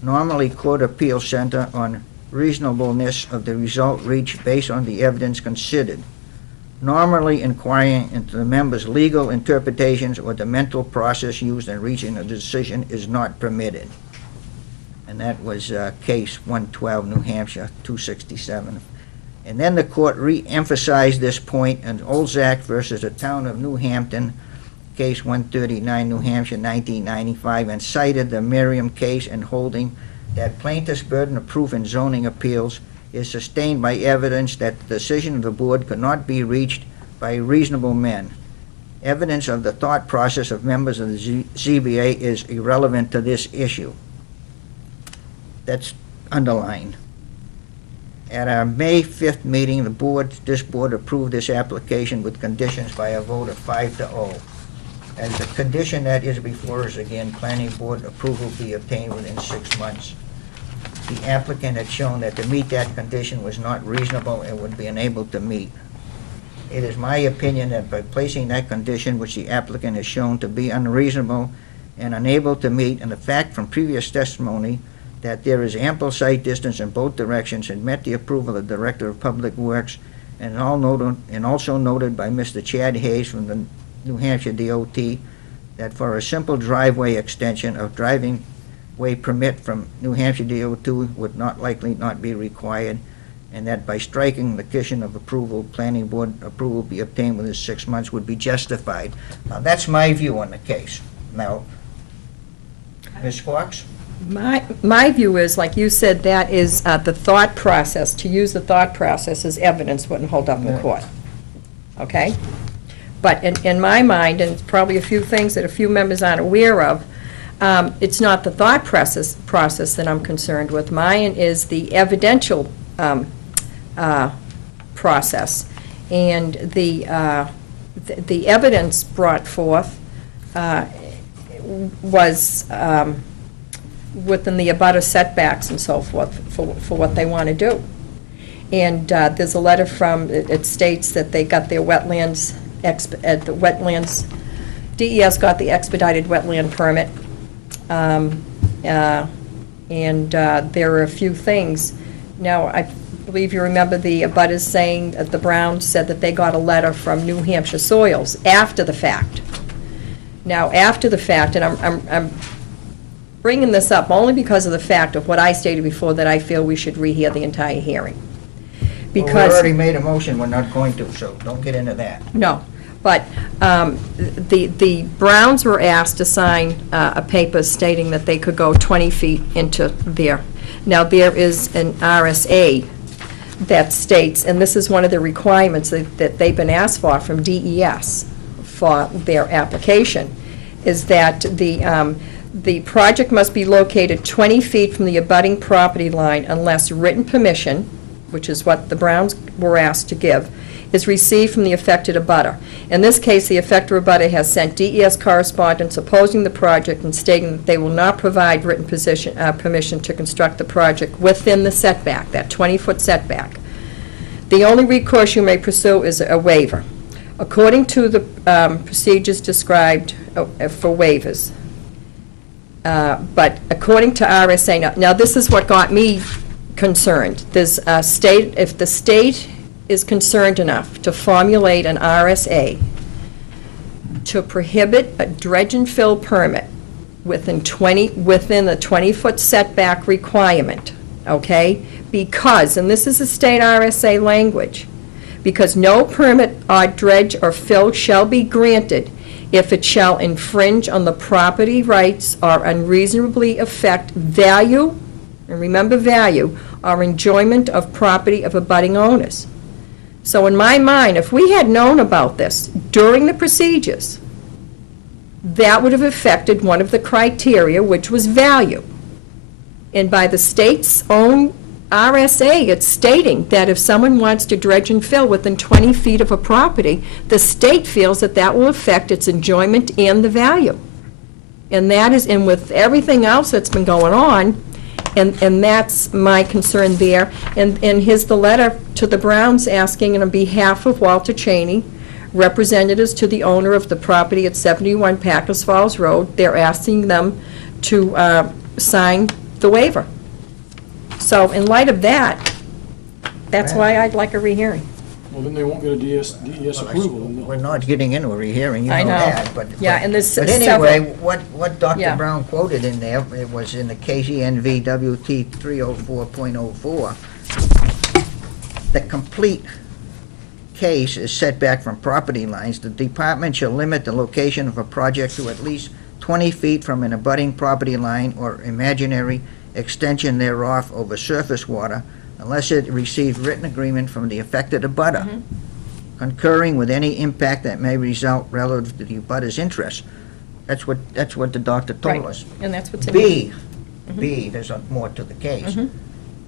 Normally, court appeals center on reasonableness of the result reached based on the evidence considered. Normally, inquiring into the member's legal interpretations or the mental process used in reaching a decision is not permitted. And that was case 112, New Hampshire, 267. And then the court re-emphasized this point in Olzak versus the town of New Hampton, case 139, New Hampshire, 1995, and cited the Merriam case in holding that plaintiff's burden of proof in zoning appeals is sustained by evidence that the decision of the board could not be reached by reasonable men. Evidence of the thought process of members of the ZBA is irrelevant to this issue. That's underlined. At our May 5th meeting, this board approved this application with conditions by a vote of 5-0. As the condition that is before us again, planning board approval be obtained within 6 months. The applicant had shown that to meet that condition was not reasonable and would be unable to meet. It is my opinion that by placing that condition, which the applicant has shown to be unreasonable and unable to meet, and the fact from previous testimony that there is ample sight distance in both directions, and met the approval of the Director of Public Works, and also noted by Mr. Chad Hayes from the New Hampshire DOT, that for a simple driveway extension of driving way permit from New Hampshire DOT would not likely not be required, and that by striking the condition of approval, planning board approval be obtained within 6 months would be justified. Now, that's my view on the case. Now, Ms. Fox? My view is, like you said, that is the thought process. To use the thought process as evidence wouldn't hold up in court. Okay? But in my mind, and it's probably a few things that a few members aren't aware of, it's not the thought process that I'm concerned with. Mine is the evidential process. And the evidence brought forth was within the abutter setbacks and so forth for what they want to do. And there's a letter from, it states that they got their wetlands, at the wetlands, DES got the expedited wetland permit. And there are a few things. Now, I believe you remember the abutters saying that the Browns said that they got a letter from New Hampshire Soils after the fact. Now, after the fact, and I'm bringing this up only because of the fact of what I stated before, that I feel we should rehear the entire hearing. Well, we already made a motion, we're not going to, so don't get into that. No, but the Browns were asked to sign a paper stating that they could go 20 feet into there. Now, there is an RSA that states, and this is one of the requirements that they've been asked for from DES for their application, is that the project must be located 20 feet from the abutting property line unless written permission, which is what the Browns were asked to give, is received from the affected abutter. In this case, the affected abutter has sent DES correspondence opposing the project and stating that they will not provide written permission to construct the project within the setback, that 20-foot setback. The only recourse you may pursue is a waiver. According to the procedures described for waivers, but according to RSA, now this is what got me concerned. There's a state, if the state is concerned enough to formulate an RSA to prohibit a dredge and fill permit within the 20-foot setback requirement, okay? Because, and this is a state RSA language, because no permit or dredge or fill shall be granted if it shall infringe on the property rights or unreasonably affect value, and remember value, or enjoyment of property of abutting owners. So in my mind, if we had known about this during the procedures, that would have affected one of the criteria, which was value. And by the state's own RSA, it's stating that if someone wants to dredge and fill within 20 feet of a property, the state feels that that will affect its enjoyment and the value. And that is, and with everything else that's been going on, and that's my concern there. And here's the letter to the Browns asking on behalf of Walter Cheney, representatives to the owner of the property at 71 Packers Falls Road, they're asking them to sign the waiver. So in light of that, that's why I'd like a rehearing. Well, then they won't get a DES approval. We're not getting into a rehearing, you I know know. that, but. Yeah, and there's But several. anyway, what Dr. Yeah. Brown quoted in there, it was in the KZNV WT 304.04. The complete case is set back from property lines. The department shall limit the location of a project to at least 20 feet from an abutting property line or imaginary extension thereof over surface water unless it receives written agreement from the affected abutter, concurring with any impact that may result relative to the abutter's interest. That's what the doctor told Right, us. and that's what's in B, there's more to the case.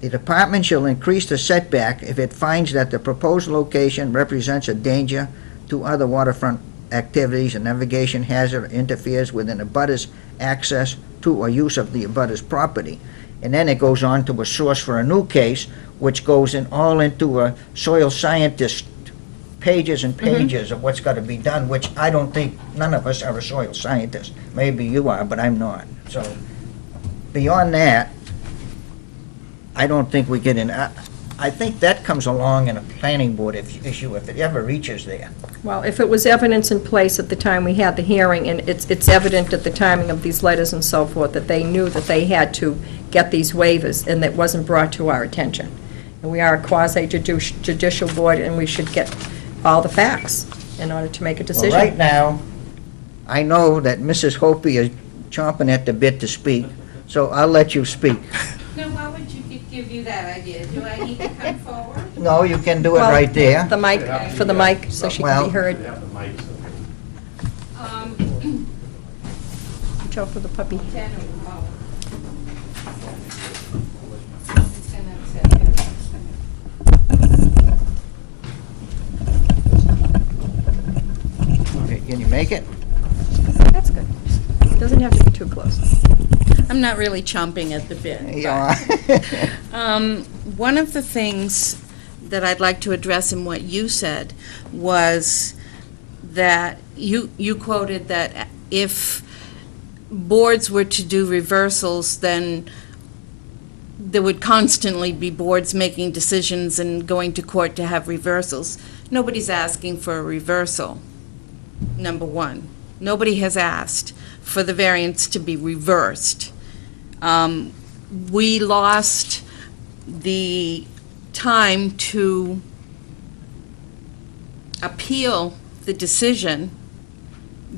The department shall increase the setback if it finds that the proposed location represents a danger to other waterfront activities, a navigation hazard, or interferes with an abutter's access to or use of the abutter's property. And then it goes on to a source for a new case, which goes all into a soil scientist pages and pages of what's got to be done, which I don't think, none of us are a soil scientist. Maybe you are, but I'm not. So beyond that, I don't think we get in. I think that comes along in a planning board issue if it ever reaches there. Well, if it was evidence in place at the time we had the hearing, and it's evident at the timing of these letters and so forth, that they knew that they had to get these waivers, and that wasn't brought to our attention. And we are a quasi-judicial board, and we should get all the facts in order to make a Well, decision. right now, I know that Mrs. Hopi is chomping at the bit to speak, so I'll let you speak. Now, why would you give you that idea? Do I need to come forward? No, you can do it Well, right there. The mic, for the mic, so she can Well- be heard. Um, Watch out for the puppy. 10 or, oh. It's gonna upset you. Okay, can you make it? That's good. Doesn't have to be too close. I'm not really chomping at the bit. Yeah. One of the things that I'd like to address in what you said was that you quoted that if boards were to do reversals, then there would constantly be boards making decisions and going to court to have reversals. Nobody's asking for a reversal, number one. Nobody has asked for the variance to be reversed. We lost the time to appeal the decision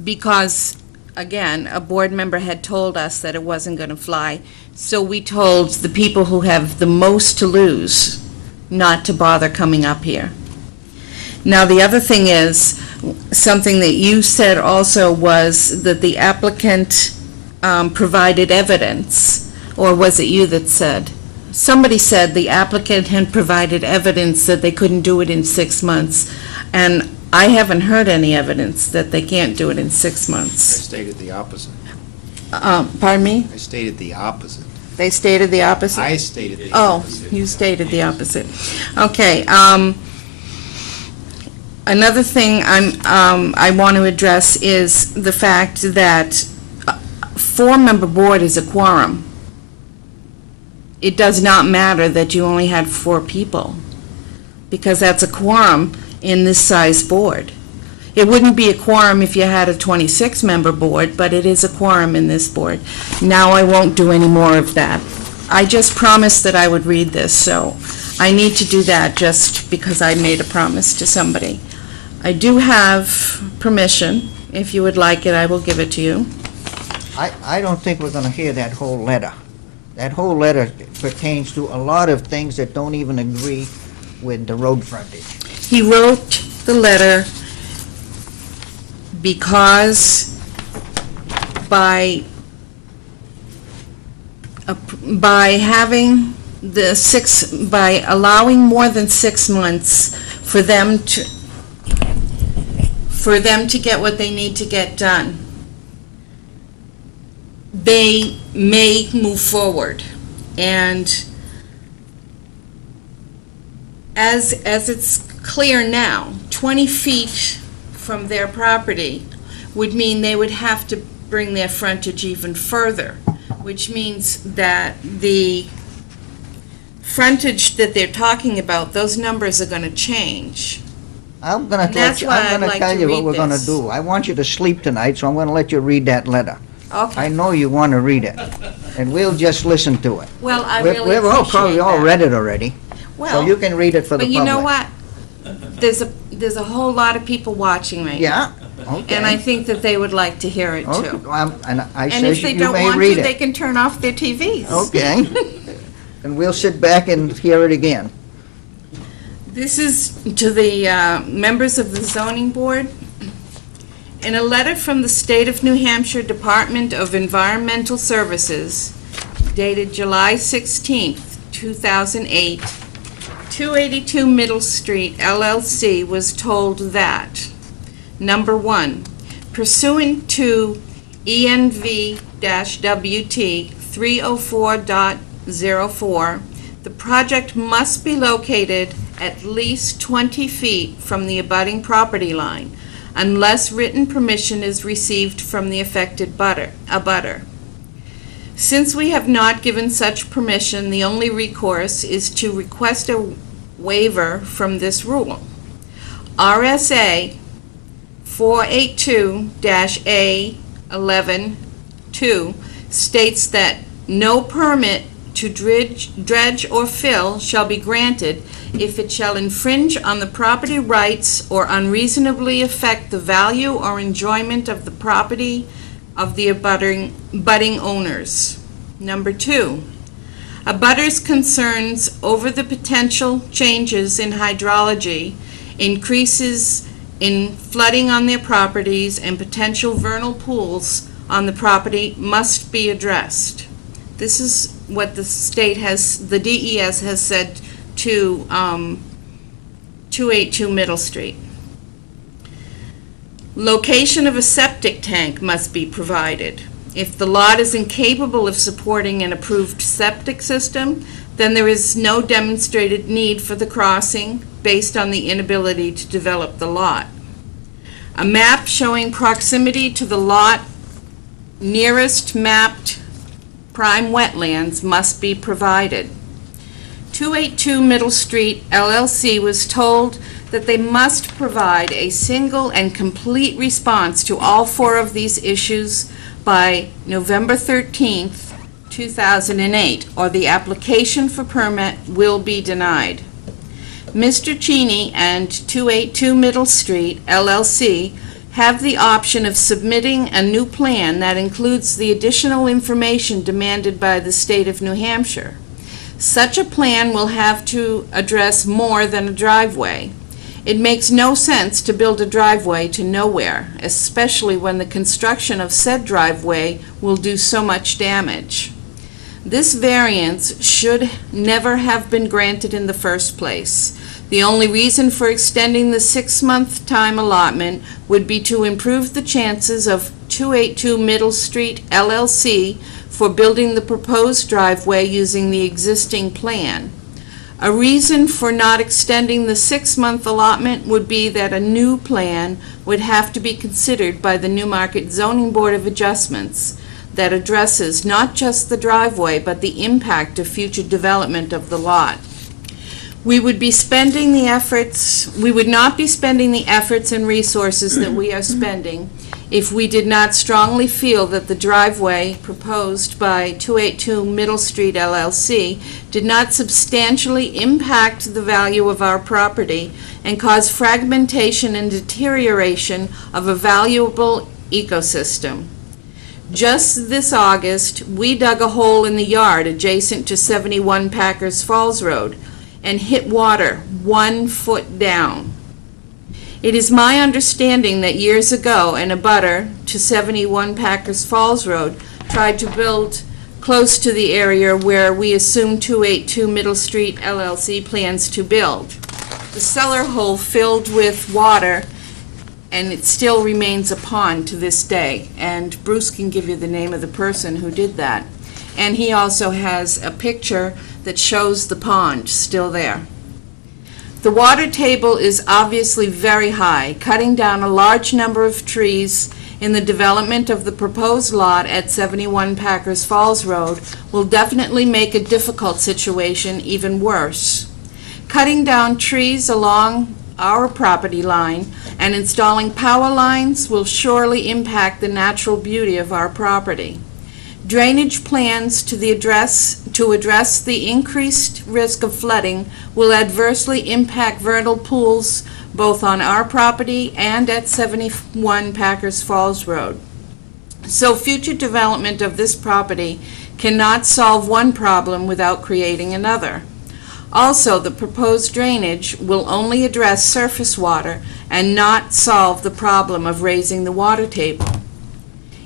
because, again, a board member had told us that it wasn't going to fly. So we told the people who have the most to lose not to bother coming up here. Now, the other thing is, something that you said also was that the applicant provided evidence, or was it you that said? Somebody said the applicant had provided evidence that they couldn't do it in 6 months, and I haven't heard any evidence that they can't do it in 6 I months. stated the opposite. Pardon me? I stated the opposite. They stated the opposite? I stated the Oh, opposite. you stated the opposite. Okay, another thing I want to address is the fact that a four-member board is a quorum. It does not matter that you only had 4 people, because that's a quorum in this size board. It wouldn't be a quorum if you had a 26-member board, but it is a quorum in this board. Now I won't do any more of that. I just promised that I would read this, so I need to do that just because I made a promise to somebody. I do have permission. If you would like it, I will give it to you. I don't think we're gonna hear that whole letter. That whole letter pertains to a lot of things that don't even agree with the road frontage. He wrote the letter because by having by allowing more than 6 months for them to get what they need to get done, they may move forward. And as it's clear now, 20 feet from their property would mean they would have to bring their frontage even further, which means that the frontage that they're talking about, those numbers are going to change. I'm gonna That's why I'd like tell to you what read we're gonna this. do. I want you to sleep tonight, so I'm gonna let you read that letter. I Okay. know you wanna read it, and we'll just listen to it. Well, I We've- really We've all probably appreciate all that. read it already, so Well, you can read it for the but public. you know what? There's a whole lot of people watching right now. Yeah, okay. And I think that they would like to hear it Okay, too. and I And says if they you don't may want read to, they it. can turn off their TVs. Okay. And we'll sit back and hear it again. This is to the members of the zoning board. In a letter from the State of New Hampshire Department of Environmental Services dated July 16th, 2008, 282 Middle Street LLC was told that, number one, pursuant to ENV-WT 304.04, the project must be located at least 20 feet from the abutting property line, unless written permission is received from the affected abutter. Since we have not given such permission, the only recourse is to request a waiver from this rule. RSA 482-A11-2 states that no permit to dredge or fill shall be granted if it shall infringe on the property rights or unreasonably affect the value or enjoyment of the property of the abutting owners. Number two, abutters' concerns over the potential changes in hydrology, increases in flooding on their properties, and potential vernal pools on the property must be addressed. This is what the state the DES has said to 282 Middle Street. Location of a septic tank must be provided. If the lot is incapable of supporting an approved septic system, then there is no demonstrated need for the crossing based on the inability to develop the lot. A map showing proximity to the lot nearest mapped prime wetlands must be provided. 282 Middle Street LLC was told that they must provide a single and complete response to all four of these issues by November 13th, 2008, or the application for permit will be denied. Mr. Cheney and 282 Middle Street LLC have the option of submitting a new plan that includes the additional information demanded by the state of New Hampshire. Such a plan will have to address more than a driveway. It makes no sense to build a driveway to nowhere, especially when the construction of said driveway will do so much damage. This variance should never have been granted in the first place. The only reason for extending the 6-month time allotment would be to improve the chances of 282 Middle Street LLC for building the proposed driveway using the existing plan. A reason for not extending the 6-month allotment would be that a new plan would have to be considered by the Newmarket Zoning Board of Adjustments that addresses not just the driveway, but the impact of future development of the lot. We would not be spending the efforts and resources that we are spending if we did not strongly feel that the driveway proposed by 282 Middle Street LLC did not substantially impact the value of our property and cause fragmentation and deterioration of a valuable ecosystem. Just this August, we dug a hole in the yard adjacent to 71 Packers Falls Road and hit water 1 foot down. It is my understanding that years ago, an abutter to 71 Packers Falls Road tried to build close to the area where we assume 282 Middle Street LLC plans to build. The cellar hole filled with water, and it still remains a pond to this day. And Bruce can give you the name of the person who did that. And he also has a picture that shows the pond still there. The water table is obviously very high. Cutting down a large number of trees in the development of the proposed lot at 71 Packers Falls Road will definitely make a difficult situation even worse. Cutting down trees along our property line and installing power lines will surely impact the natural beauty of our property. Drainage plans to address the increased risk of flooding will adversely impact vernal pools both on our property and at 71 Packers Falls Road. So future development of this property cannot solve one problem without creating another. Also, the proposed drainage will only address surface water and not solve the problem of raising the water table.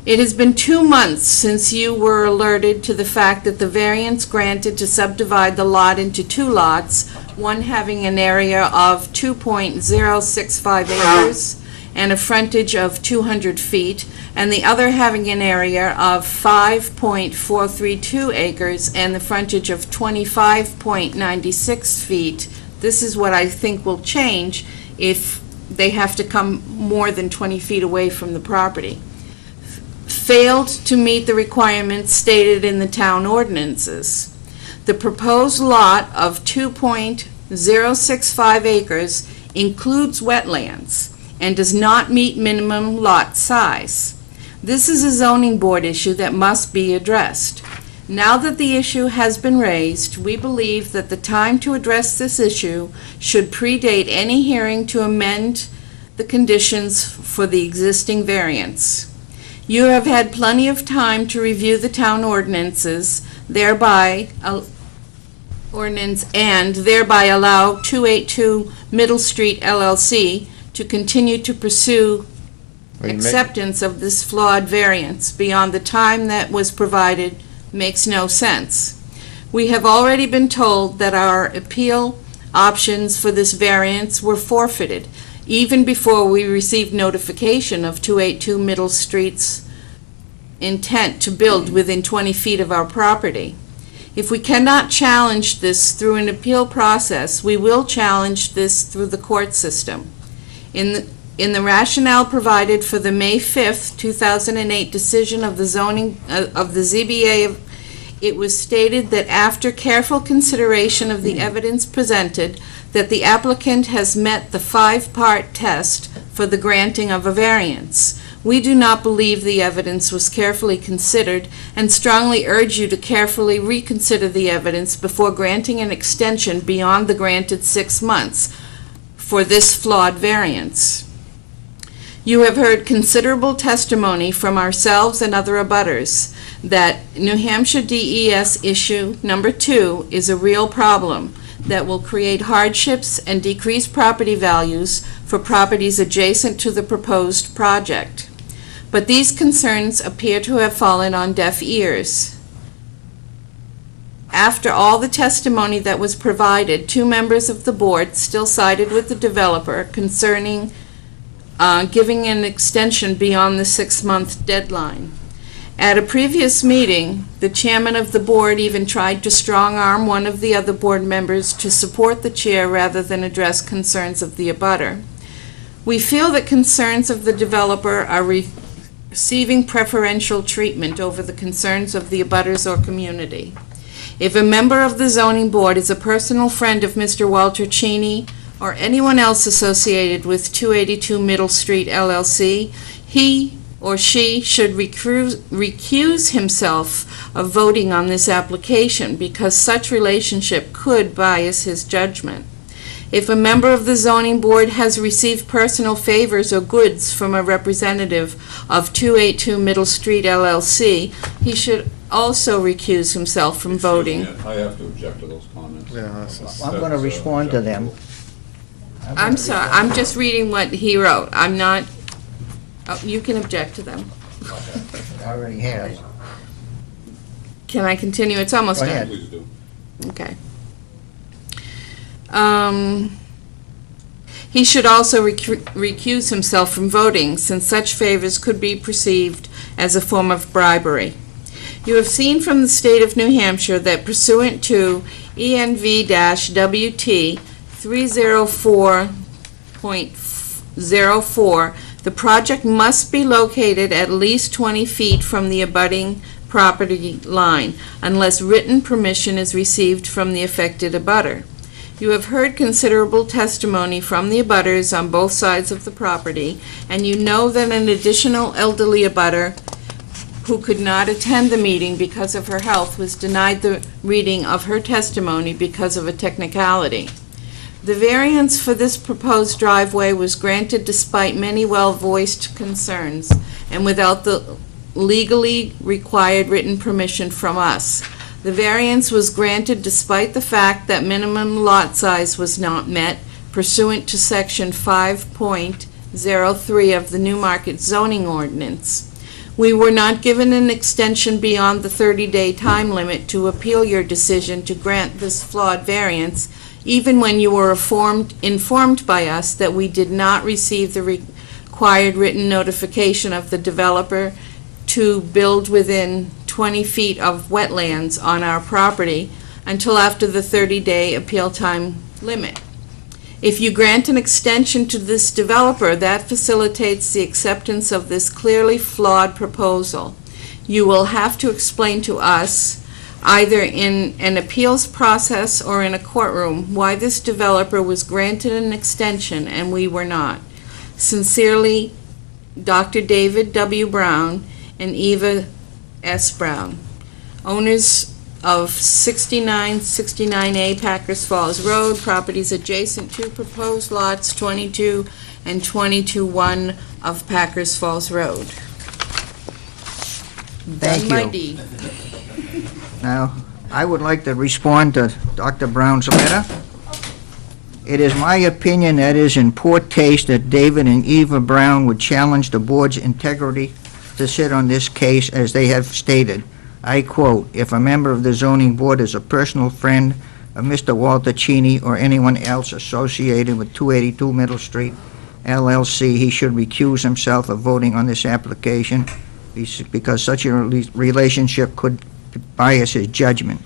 It has been 2 months since you were alerted to the fact that the variance granted to subdivide the lot into 2 lots, one having an area of 2.065 acres and a frontage of 200 feet, and the other having an area of 5.432 acres and the frontage of 25.96 feet. This is what I think will change if they have to come more than 20 feet away from the property. Failed to meet the requirements stated in the town ordinances. The proposed lot of 2.065 acres includes wetlands and does not meet minimum lot size. This is a zoning board issue that must be addressed. Now that the issue has been raised, we believe that the time to address this issue should predate any hearing to amend the conditions for the existing variance. You have had plenty of time to review the town ordinances, thereby allow 282 Middle Street LLC to continue to pursue acceptance of this flawed variance beyond the time that was provided makes no sense. We have already been told that our appeal options for this variance were forfeited, even before we received notification of 282 Middle Street's intent to build within 20 feet of our property. If we cannot challenge this through an appeal process, we will challenge this through the court system. In the rationale provided for the May 5th, 2008 decision of the ZBA, it was stated that after careful consideration of the evidence presented, that the applicant has met the 5-part test for the granting of a variance. We do not believe the evidence was carefully considered and strongly urge you to carefully reconsider the evidence before granting an extension beyond the granted 6 months for this flawed variance. You have heard considerable testimony from ourselves and other abutters that New Hampshire DES issue number 2 is a real problem that will create hardships and decrease property values for properties adjacent to the proposed project. But these concerns appear to have fallen on deaf ears. After all the testimony that was provided, 2 members of the board still sided with the developer concerning giving an extension beyond the 6-month deadline. At a previous meeting, the chairman of the board even tried to strong-arm one of the other board members to support the chair rather than address concerns of the abutter. We feel that concerns of the developer are receiving preferential treatment over the concerns of the abutters or community. If a member of the zoning board is a personal friend of Mr. Walter Cheney or anyone else associated with 282 Middle Street LLC, he or she should recuse himself of voting on this application because such relationship could bias his judgment. If a member of the zoning board has received personal favors or goods from a representative of 282 Middle Street LLC, he should also recuse himself from voting. I have to object to those comments. Yeah, that's I'm going to respond to them. I'm sorry, I'm just reading what he wrote. I'm not, oh, you can object to them. I already have. Can I continue? It's almost Go done. ahead. Please do. Okay. He should also recuse himself from voting, since such favors could be perceived as a form of bribery. You have seen from the state of New Hampshire that pursuant to ENV-WT 304.04, the project must be located at least 20 feet from the abutting property line, unless written permission is received from the affected abutter. You have heard considerable testimony from the abutters on both sides of the property, and you know that an additional elderly abutter who could not attend the meeting because of her health was denied the reading of her testimony because of a technicality. The variance for this proposed driveway was granted despite many well-voiced concerns and without the legally required written permission from us. The variance was granted despite the fact that minimum lot size was not met pursuant to Section 5.03 of the Newmarket zoning ordinance. We were not given an extension beyond the 30-day time limit to appeal your decision to grant this flawed variance, even when you were informed by us that we did not receive the required written notification of the developer to build within 20 feet of wetlands on our property until after the 30-day appeal time limit. If you grant an extension to this developer, that facilitates the acceptance of this clearly flawed proposal. You will have to explain to us, either in an appeals process or in a courtroom, why this developer was granted an extension and we were not. Sincerely, Dr. David W. Brown and Eva S. Brown, owners of 6969A Packers Falls Road, properties adjacent to proposed lots 22 and 22-1 of Packers Falls Road. Thank Done my you. deed. Now, I would like to respond to Dr. Brown's letter. It is my opinion that it is in poor taste that David and Eva Brown would challenge the board's integrity to sit on this case, as they have stated. I quote, "If a member of the zoning board is a personal friend of Mr. Walter Cheney or anyone else associated with 282 Middle Street LLC, he should recuse himself of voting on this application because such a relationship could bias his judgment.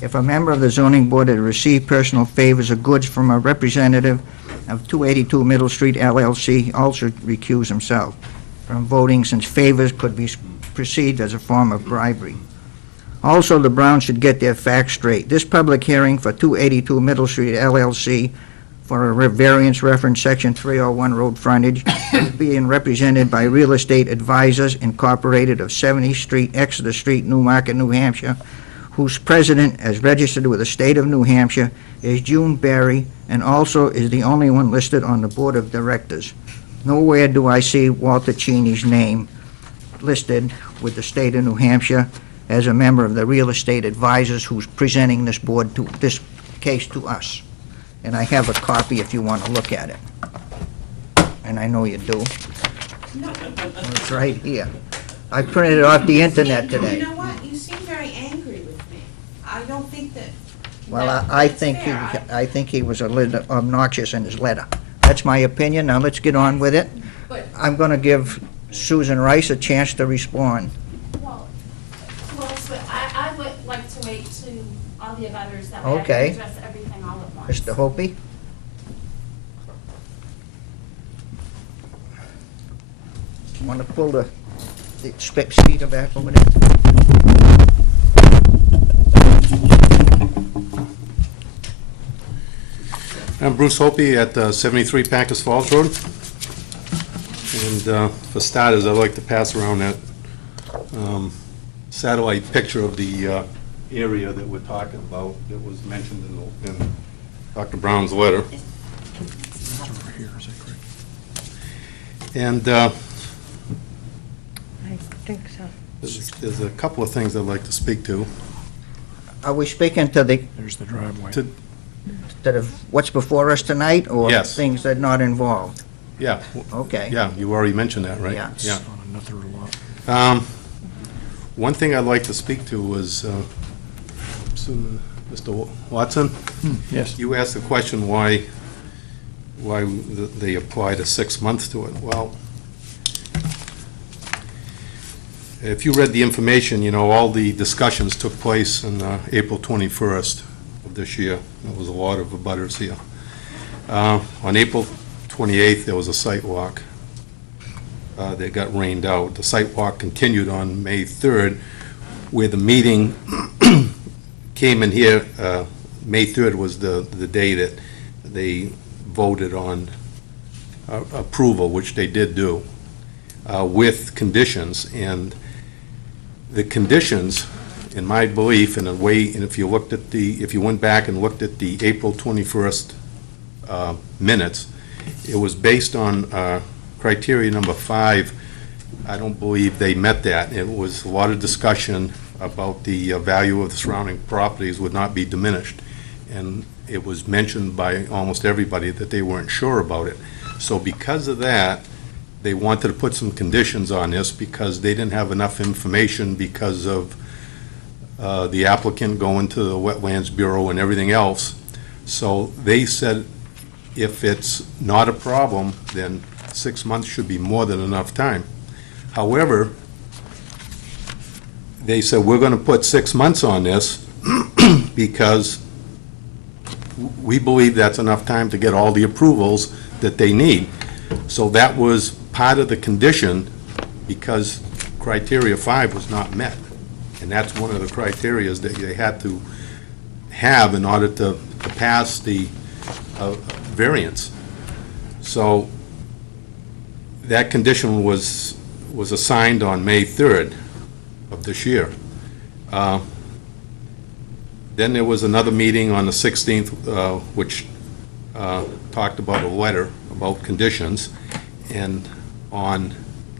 If a member of the zoning board had received personal favors or goods from a representative of 282 Middle Street LLC, also recuse himself from voting, since favors could be perceived as a form of bribery. Also, the Browns should get their facts straight. This public hearing for 282 Middle Street LLC for a variance reference Section 301 road frontage is being represented by Real Estate Advisors Incorporated of 70th Street, Exeter Street, Newmarket, New Hampshire, whose president, as registered with the state of New Hampshire, is June Barry, and also is the only one listed on the board of directors. Nowhere do I see Walter Cheney's name listed with the state of New Hampshire as a member of the Real Estate Advisors who's presenting this board to this case to us. And I have a copy if you want to look at it. And I know you do. It's right here. I printed it off the internet today. You know what? You seem very angry with me. I don't think that. Well, that- I that's think fair. I think he was a little obnoxious in his letter. That's my opinion. Now let's get on with it. But- I'm going to give Susan Rice a chance to respond. Well, so I would like to wait to all the others that way I Okay. can address everything all at once. Mr. Hopi? Want to pull the speaker back over there? I'm Bruce Hopi at 73 Packers Falls Road. And for starters, I'd like to pass around that satellite picture of the area that we're talking about that was mentioned in Dr. Brown's letter. Over here, is that correct? And I think so. there's a couple of things I'd like to speak to. Are we speaking to the, There's the driveway. To- Instead of what's before us tonight, or Yes. things that are not involved? Yeah, Okay. yeah, you already mentioned that, right? Yeah. Yeah. On another lot. One thing I'd like to speak to was, Mr. Watson, Yes. you asked the question why they applied a 6 months to it. Well, if you read the information, you know, all the discussions took place on April 21st of this year. There was a lot of abutters here. On April 28th, there was a site walk. They got rained out. The site walk continued on May 3rd, where the meeting came in here. May 3rd was the day that they voted on approval, which they did do, with conditions. And the conditions, in my belief, in a way, and if you went back and looked at the April 21st minutes, it was based on criteria number 5. I don't believe they met that. It was a lot of discussion about the value of the surrounding properties would not be diminished. And it was mentioned by almost everybody that they weren't sure about it. So because of that, they wanted to put some conditions on this because they didn't have enough information because of the applicant going to the Wetlands Bureau and everything else. So they said if it's not a problem, then 6 months should be more than enough time. However, they said, we're going to put 6 months on this because we believe that's enough time to get all the approvals that they need. So that was part of the condition because criteria 5 was not met. And that's one of the criterias that they had to have in order to pass the variance. So that condition was assigned on May 3rd of this year. Then there was another meeting on the 16th, which talked about a letter about conditions. And on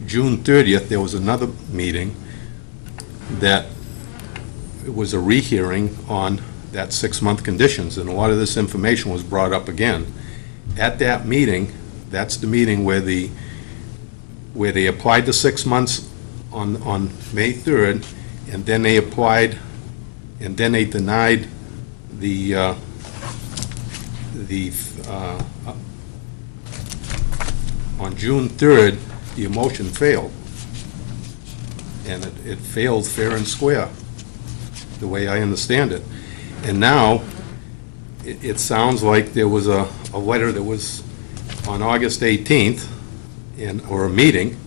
June 30th, there was another meeting that it was a rehearing on that 6-month conditions. And a lot of this information was brought up again. At that meeting, that's the meeting where they applied the 6 months on May 3rd, and then they applied, and then they denied the on June 3rd, the motion failed. And it failed fair and square, the way I understand it. And now, it sounds like there was a letter that was on August 18th, or a meeting,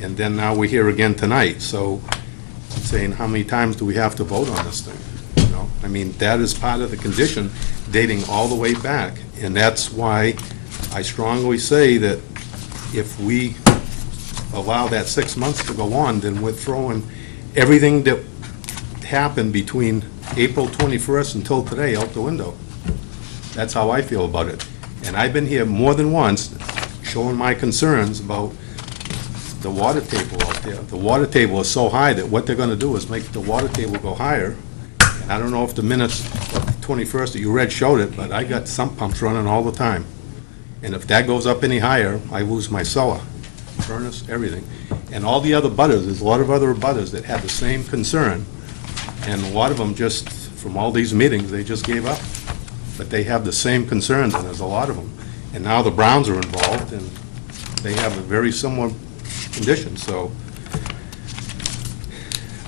and then now we're here again tonight. So I'm saying, how many times do we have to vote on this thing? You know, I mean, that is part of the condition dating all the way back. And that's why I strongly say that if we allow that 6 months to go on, then we're throwing everything that happened between April 21st until today out the window. That's how I feel about it. And I've been here more than once showing my concerns about the water table out there. The water table is so high that what they're gonna do is make the water table go higher. And I don't know if the minutes of the 21st that you read showed it, but I got sump pumps running all the time. And if that goes up any higher, I lose my cellar, furnace, everything. And all the other butters, there's a lot of other butters that have the same concern. And a lot of them just, from all these meetings, they just gave up. But they have the same concerns, and there's a lot of them. And now the Browns are involved, and they have a very similar condition, so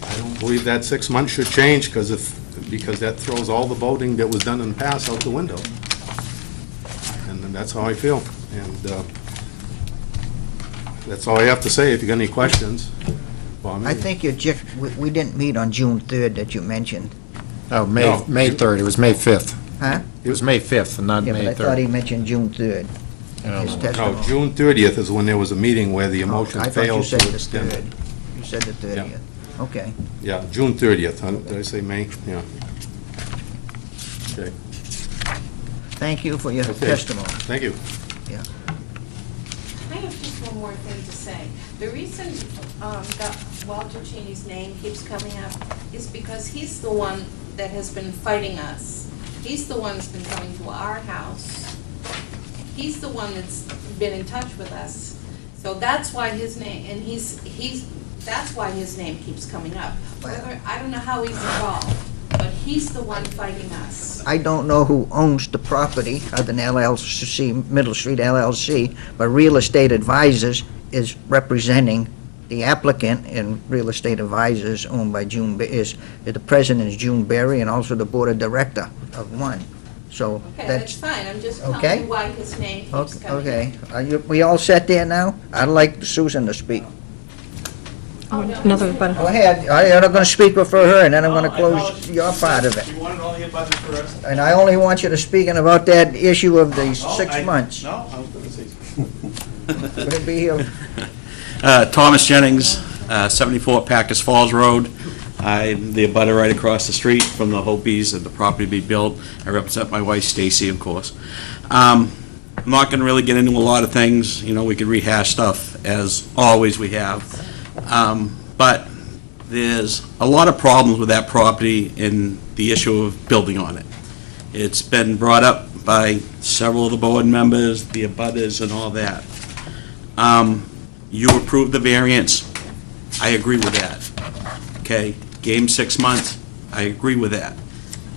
I don't believe that 6 months should change, because that throws all the voting that was done in the past out the window. And that's how I feel. And that's all I have to say. If you got any questions, Bob. I think we didn't meet on June 3rd that you mentioned. Oh, No. May 3rd, it was May 5th. Huh? It was May 5th and not Yeah, but May I thought he 3rd. mentioned June 3rd. I don't His know. testimony. No, June 30th is when there was a meeting where the motion I thought you failed said to the extend 3rd. it. You said the 30th. Okay. Yeah, June 30th. Did I say May? Yeah. Okay. Thank you for your Okay. testimony. Thank you. Yeah. I have just one more thing to say. The reason that Walter Cheney's name keeps coming up is because he's the one that has been fighting us He's the one that's been coming to our house. He's the one that's been in touch with us. So that's why his name, and that's why his name keeps coming up. I don't know how he's involved, but he's the one fighting us. I don't know who owns the property other than LLC, Middle Street LLC, but Real Estate Advisors is representing the applicant, and Real Estate Advisors owned by the president is June Berry, and also the board of director of one. So Okay, that's fine, I'm just telling okay. you why his name keeps coming up. Okay, we all set there now? I'd like Susan to speak. Another button. Go ahead, I'm going to speak before her, and then I'm going to close your part of it. You wanted all the abutters first? And I only want you to speak about that issue of the 6 months. No, I was gonna say. Would it be here? Thomas Jennings, 74 Packers Falls Road. I'm the abutter right across the street from the Hopis and the property to be built. I represent my wife Stacy, of course. I'm not going to really get into a lot of things. You know, we could rehash stuff as always we have. But there's a lot of problems with that property and the issue of building on it. It's been brought up by several of the board members, the abutters and all that. You approved the variance. I agree with that. Okay, gave 'em 6 months. I agree with that.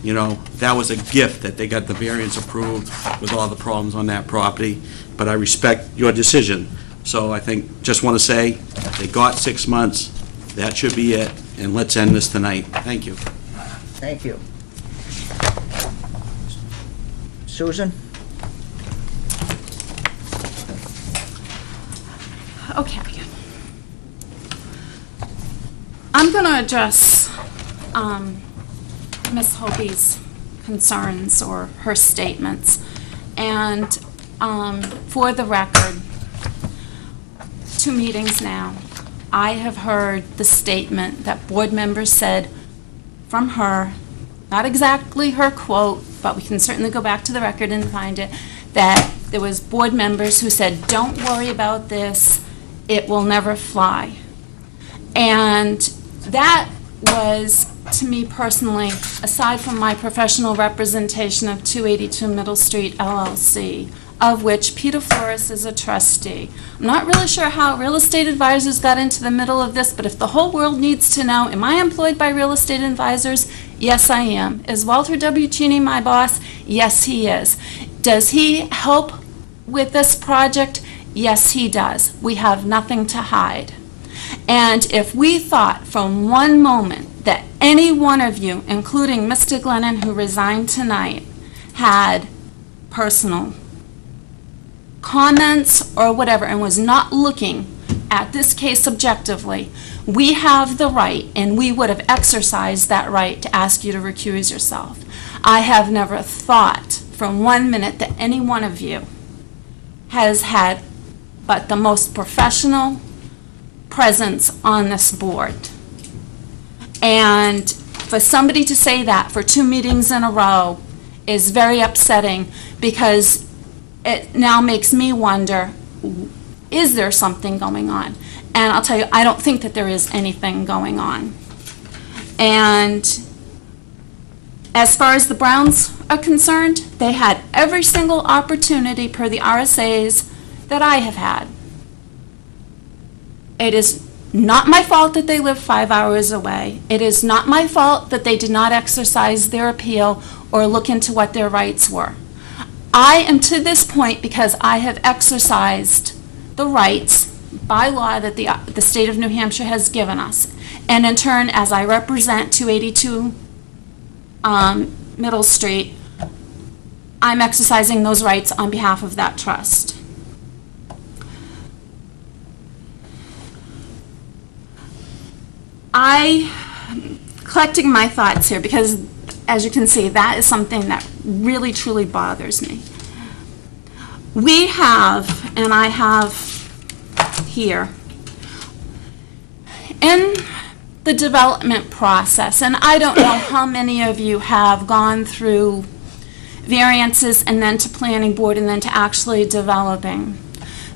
You know, that was a gift that they got the variance approved with all the problems on that property, but I respect your decision. So I think, just want to say, they got 6 months. That should be it, and let's end this tonight. Thank you. Thank you. Susan? Okay. I'm going to address Ms. Hobie's concerns or her statements. And for the record, 2 meetings now, I have heard the statement that board members said from her, not exactly her quote, but we can certainly go back to the record and find it, that there was board members who said, don't worry about this, it will never fly. And that was, to me personally, aside from my professional representation of 282 Middle Street LLC, of which Peter Flores is a trustee. I'm not really sure how Real Estate Advisors got into the middle of this, but if the whole world needs to know, am I employed by Real Estate Advisors? Yes, I am. Is Walter W. Cheney my boss? Yes, he is. Does he help with this project? Yes, he does. We have nothing to hide. And if we thought from one moment that any one of you, including Mr. Glennon, who resigned tonight, had personal comments or whatever and was not looking at this case objectively, we have the right, and we would have exercised that right, to ask you to recuse yourself. I have never thought from 1 minute that any one of you has had but the most professional presence on this board. And for somebody to say that for 2 meetings in a row is very upsetting, because it now makes me wonder, is there something going on? And I'll tell you, I don't think that there is anything going on. And as far as the Browns are concerned, they had every single opportunity per the RSAs that I have had. It is not my fault that they live 5 hours away. It is not my fault that they did not exercise their appeal or look into what their rights were. I am to this point because I have exercised the rights by law that the state of New Hampshire has given us. And in turn, as I represent 282 Middle Street, I'm exercising those rights on behalf of that trust. Collecting my thoughts here, because as you can see, that is something that really truly bothers me. We have, and I have here, in the development process, and I don't know how many of you have gone through variances and then to planning board and then to actually developing.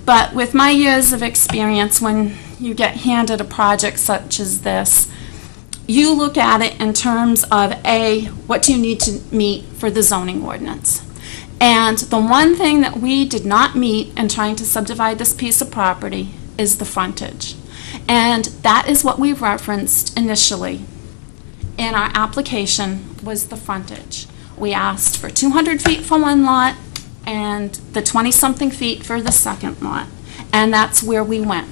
But with my years of experience, when you get handed a project such as this, you look at it in terms of, A, what do you need to meet for the zoning ordinance? And the one thing that we did not meet in trying to subdivide this piece of property is the frontage. And that is what we referenced initially in our application, was the frontage. We asked for 200 feet for one lot and the 20-something feet for the second lot. And that's where we went.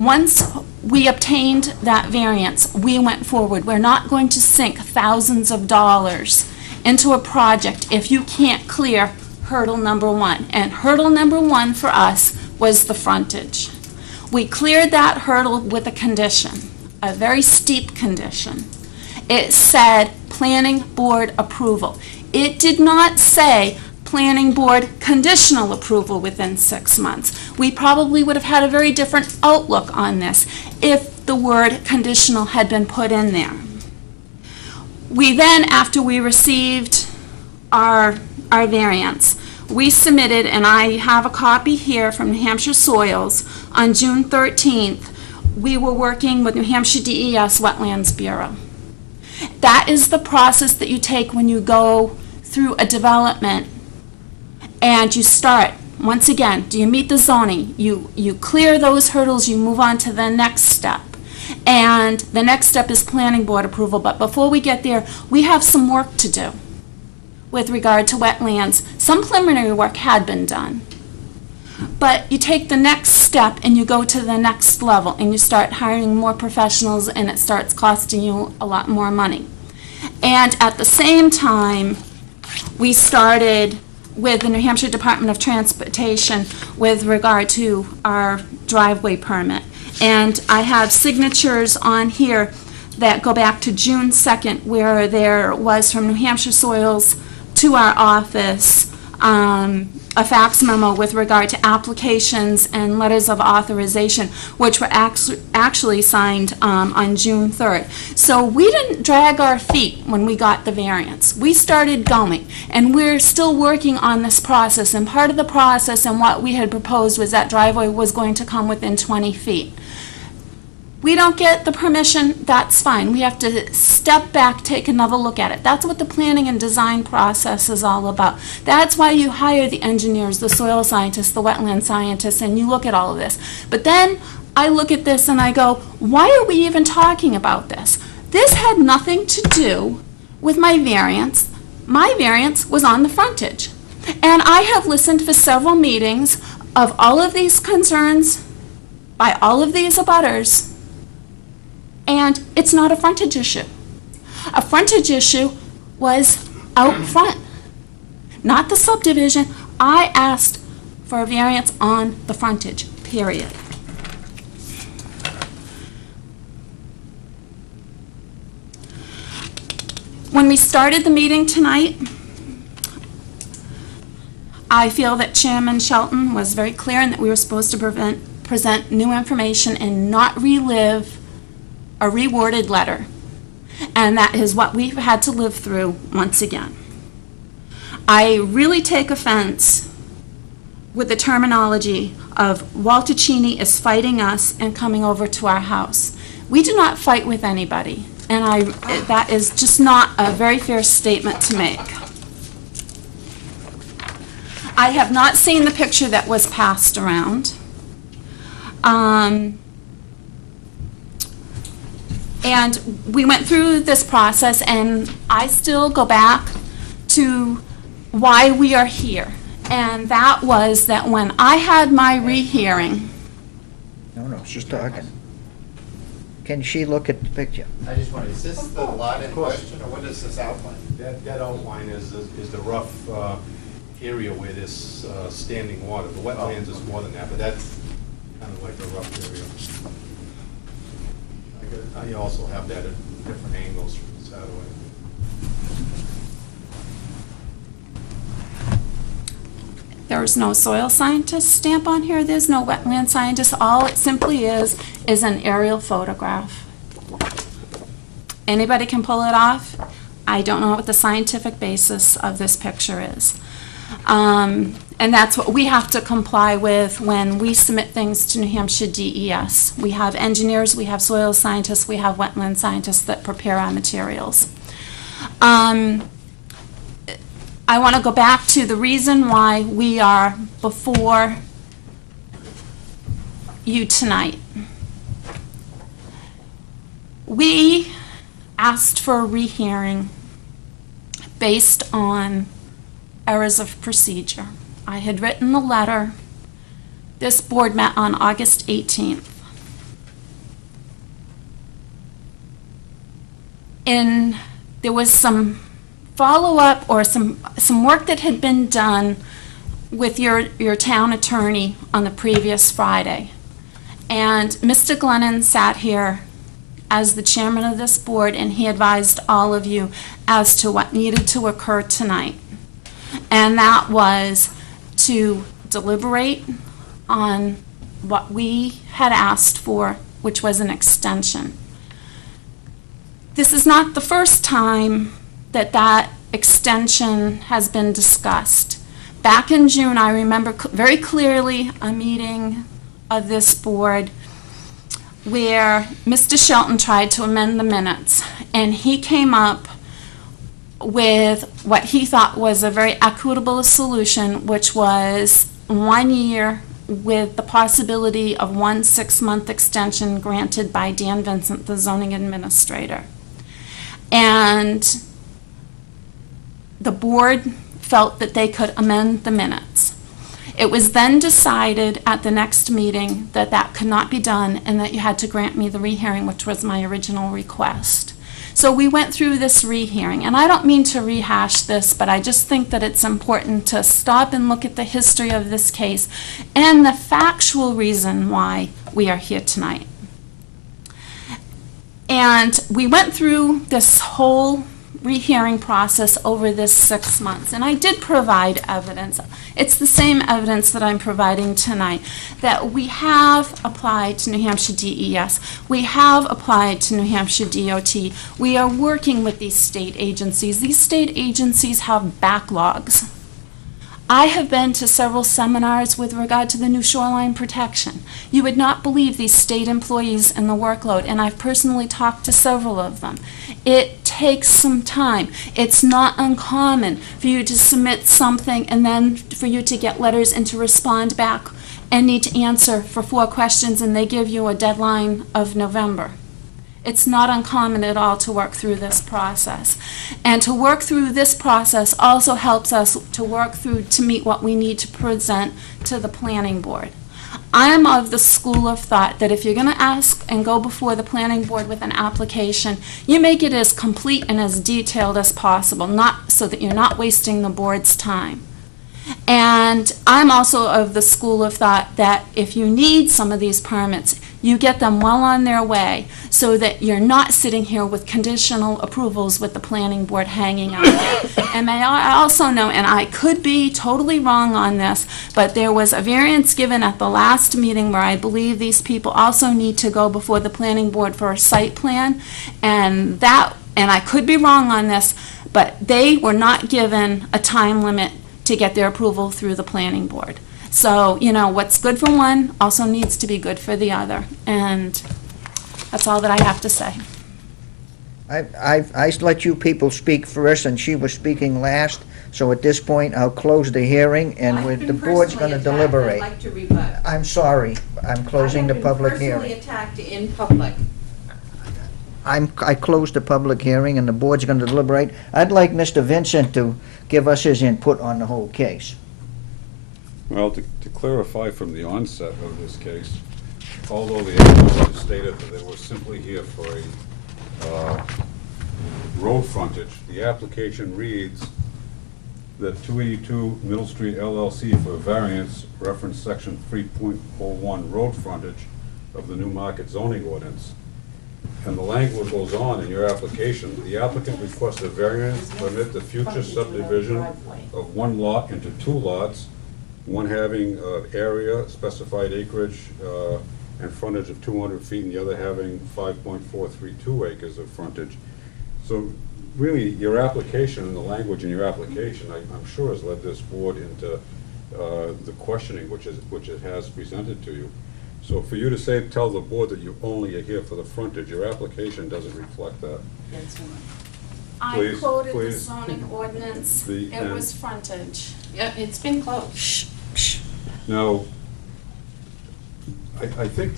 Once we obtained that variance, we went forward. We're not going to sink thousands of dollars into a project if you can't clear hurdle number one. And hurdle number one for us was the frontage. We cleared that hurdle with a condition, a very steep condition. It said planning board approval. It did not say planning board conditional approval within 6 months. We probably would have had a very different outlook on this if the word conditional had been put in there. We then, after we received our variance, we submitted, and I have a copy here from New Hampshire Soils, on June 13th, we were working with New Hampshire DES Wetlands Bureau. That is the process that you take when you go through a development and you start. Once again, do you meet the zoning? You clear those hurdles, you move on to the next step. And the next step is planning board approval. But before we get there, we have some work to do with regard to wetlands. Some preliminary work had been done. But you take the next step and you go to the next level and you start hiring more professionals and it starts costing you a lot more money. And at the same time, we started with the New Hampshire Department of Transportation with regard to our driveway permit. And I have signatures on here that go back to June 2nd, where there was from New Hampshire Soils to our office a fax memo with regard to applications and letters of authorization, which were actually signed on June 3rd. So we didn't drag our feet when we got the variance. We started going, and we're still working on this process. And part of the process and what we had proposed was that driveway was going to come within 20 feet. We don't get the permission, that's fine. We have to step back, take another look at it. That's what the planning and design process is all about. That's why you hire the engineers, the soil scientists, the wetland scientists, and you look at all of this. But then I look at this and I go, why are we even talking about this? This had nothing to do with my variance. My variance was on the frontage. And I have listened for several meetings of all of these concerns by all of these abutters. And it's not a frontage issue. A frontage issue was out front, not the subdivision. I asked for a variance on the frontage, period. When we started the meeting tonight, I feel that Chairman Shelton was very clear in that we were supposed to present new information and not relive a reworded letter, and that is what we've had to live through once again. I really take offense with the terminology of Walter Cheney is fighting us and coming over to our house. We do not fight with anybody, and that is just not a very fair statement to make. I have not seen the picture that was passed around. And we went through this process, and I still go back to why we are here. And that was that when I had my rehearing. No, she's talking. Can she look at the picture? I just wonder, is this the lot in question, or what is this outline? That outline is the rough area where there's standing water. The wetlands is more than that, but that's kind of like a rough area. I also have that at different angles from the satellite. There's no soil scientist stamp on here. There's no wetland scientist. All it simply is an aerial photograph. Anybody can pull it off. I don't know what the scientific basis of this picture is. And that's what we have to comply with when we submit things to New Hampshire DES. We have engineers, we have soil scientists, we have wetland scientists that prepare our materials. I want to go back to the reason why we are before you tonight. We asked for a rehearing based on errors of procedure. I had written the letter. This board met on August 18th. And there was some follow-up or some work that had been done with your town attorney on the previous Friday. And Mr. Glennon sat here as the chairman of this board, and he advised all of you as to what needed to occur tonight. And that was to deliberate on what we had asked for, which was an extension. This is not the first time that that extension has been discussed. Back in June, I remember very clearly a meeting of this board where Mr. Shelton tried to amend the minutes, and he came up with what he thought was a very equitable solution, which was 1 year with the possibility of 1 6-month extension granted by Dan Vincent, the zoning administrator. And the board felt that they could amend the minutes. It was then decided at the next meeting that that could not be done and that you had to grant me the rehearing, which was my original request. So we went through this rehearing, and I don't mean to rehash this, but I just think that it's important to stop and look at the history of this case and the factual reason why we are here tonight. And we went through this whole rehearing process over this 6 months, and I did provide evidence. It's the same evidence that I'm providing tonight, that we have applied to New Hampshire DES, we have applied to New Hampshire DOT, we are working with these state agencies. These state agencies have backlogs. I have been to several seminars with regard to the new shoreline protection. You would not believe these state employees and the workload, and I've personally talked to several of them. It takes some time. It's not uncommon for you to submit something and then for you to get letters and to respond back and need to answer for 4 questions, and they give you a deadline of November. It's not uncommon at all to work through this process. And to work through this process also helps us to work through to meet what we need to present to the planning board. I am of the school of thought that if you're going to ask and go before the planning board with an application, you make it as complete and as detailed as possible, not so that you're not wasting the board's time. And I'm also of the school of thought that if you need some of these permits, you get them well on their way so that you're not sitting here with conditional approvals with the planning board hanging out there. And may I also know, and I could be totally wrong on this, but there was a variance given at the last meeting where I believe these people also need to go before the planning board for a site plan, and I could be wrong on this, but they were not given a time limit to get their approval through the planning board. So, you know, what's good for one also needs to be good for the other, and that's all that I have to say. I let you people speak first, and she was speaking last, so at this point, I'll close the hearing, and the board's going to deliberate. I'd like to rebut. I'm sorry, I'm closing the public I've been hearing. personally attacked in public. I closed the public hearing, and the board's going to deliberate. I'd like Mr. Vincent to give us his input on the whole case. Well, to clarify from the onset of this case, although the applicant stated that they were simply here for a road frontage, the application reads that 282 Middle Street LLC for a variance reference section 3.01 road frontage of the Newmarket zoning ordinance. And the language goes on in your application. The applicant requests a variance to permit the future subdivision of 1 lot into 2 lots, one having area, specified acreage, and frontage of 200 feet, and the other having 5.432 acres of frontage. So really, your application and the language in your application, I'm sure has led this board into the questioning which it has presented to you. So for you to tell the board that you only are here for the frontage, your application doesn't reflect that. I Please, quoted the please. zoning ordinance. The- It was frontage. Yep, it's been closed. Now, I think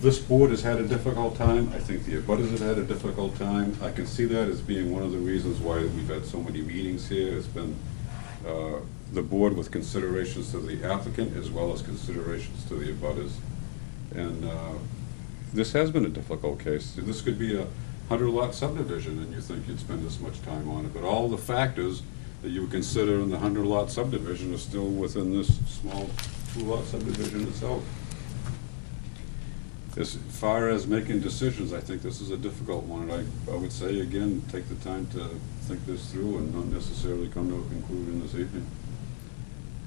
this board has had a difficult time. I think the abutters have had a difficult time. I can see that as being one of the reasons why we've had so many meetings here. It's been the board with considerations to the applicant as well as considerations to the abutters. And this has been a difficult case. This could be a 100-lot subdivision, and you think you'd spend this much time on it. But all the factors that you would consider in the 100-lot subdivision are still within this small 2-lot subdivision itself. As far as making decisions, I think this is a difficult one, and I would say, again, take the time to think this through and not necessarily come to a conclusion this evening.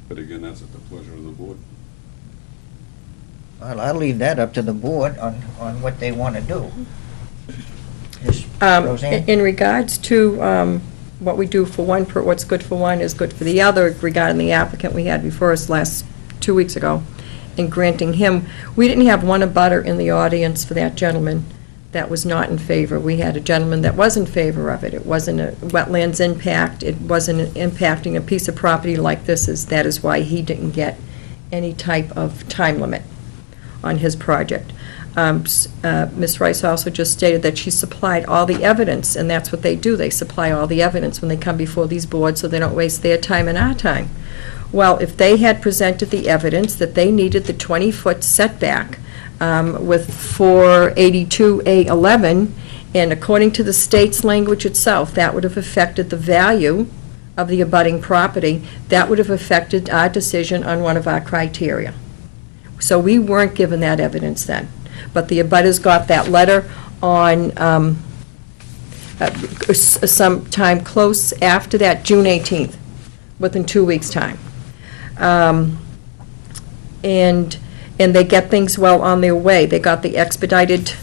But again, that's at the pleasure of the board. Well, I'll leave that up to the board on what they want to do. Yes, Um, Roseanne? In regards to what we do for one, what's good for one is good for the other, regarding the applicant we had before us 2 weeks ago, in granting him, we didn't have one abutter in the audience for that gentleman that was not in favor. We had a gentleman that was in favor of it. It wasn't a wetlands impact. It wasn't impacting a piece of property like this. That is why he didn't get any type of time limit on his project. Ms. Rice also just stated that she supplied all the evidence, and that's what they do. They supply all the evidence when they come before these boards so they don't waste their time and our time. Well, if they had presented the evidence that they needed the 20-foot setback with 482A11, and according to the state's language itself, that would have affected the value of the abutting property. That would have affected our decision on one of our criteria. So we weren't given that evidence then. But the abutters got that letter on sometime close after that, June 18th, within 2 weeks' time. And they get things well on their way. They got the expedited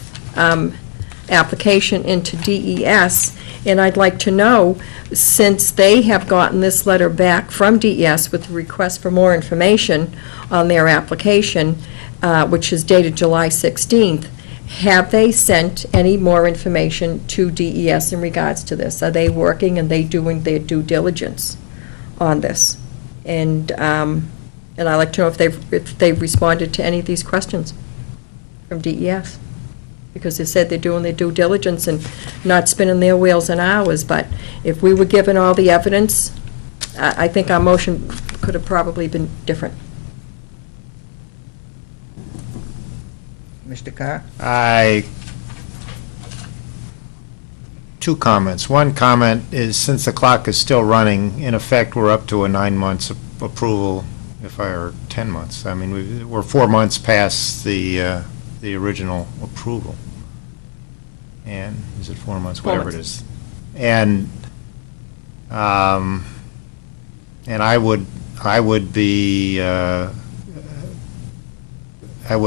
application into DES, and I'd like to know, since they have gotten this letter back from DES with a request for more information on their application, which is dated July 16th, have they sent any more information to DES in regards to this? Are they working and they doing their due diligence on this? And I'd like to know if they've responded to any of these questions from DES. Because they said they're doing their due diligence and not spinning their wheels and ours. But if we were given all the evidence, I think our motion could have probably been different. Mr. Carr? Two comments. One comment is, since the clock is still running, in effect, we're up to a 9 months approval, or 10 months. I mean, we're 4 months past the original approval. And is it 4 months? 4 Whatever months. it is. And I would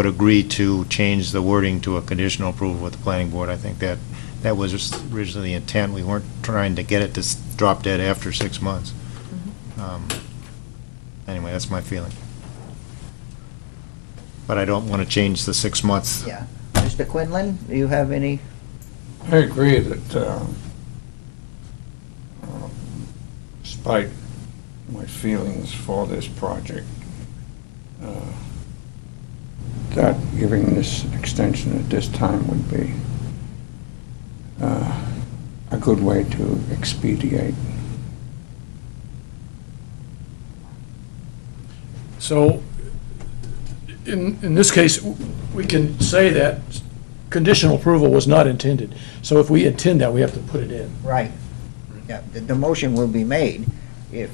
agree to change the wording to a conditional approval with the planning board. I think that was just originally the intent. We weren't trying to get it to drop dead after 6 months. Anyway, that's my feeling. But I don't want to change the 6 months. Yeah. Mr. Quinlan, do you have any? I agree that despite my feelings for this project, that giving this extension at this time would be a good way to expedite. So, in this case, we can say that conditional approval was not intended. So if we intend that, we have to put it in. Right. Yeah, the motion will be made if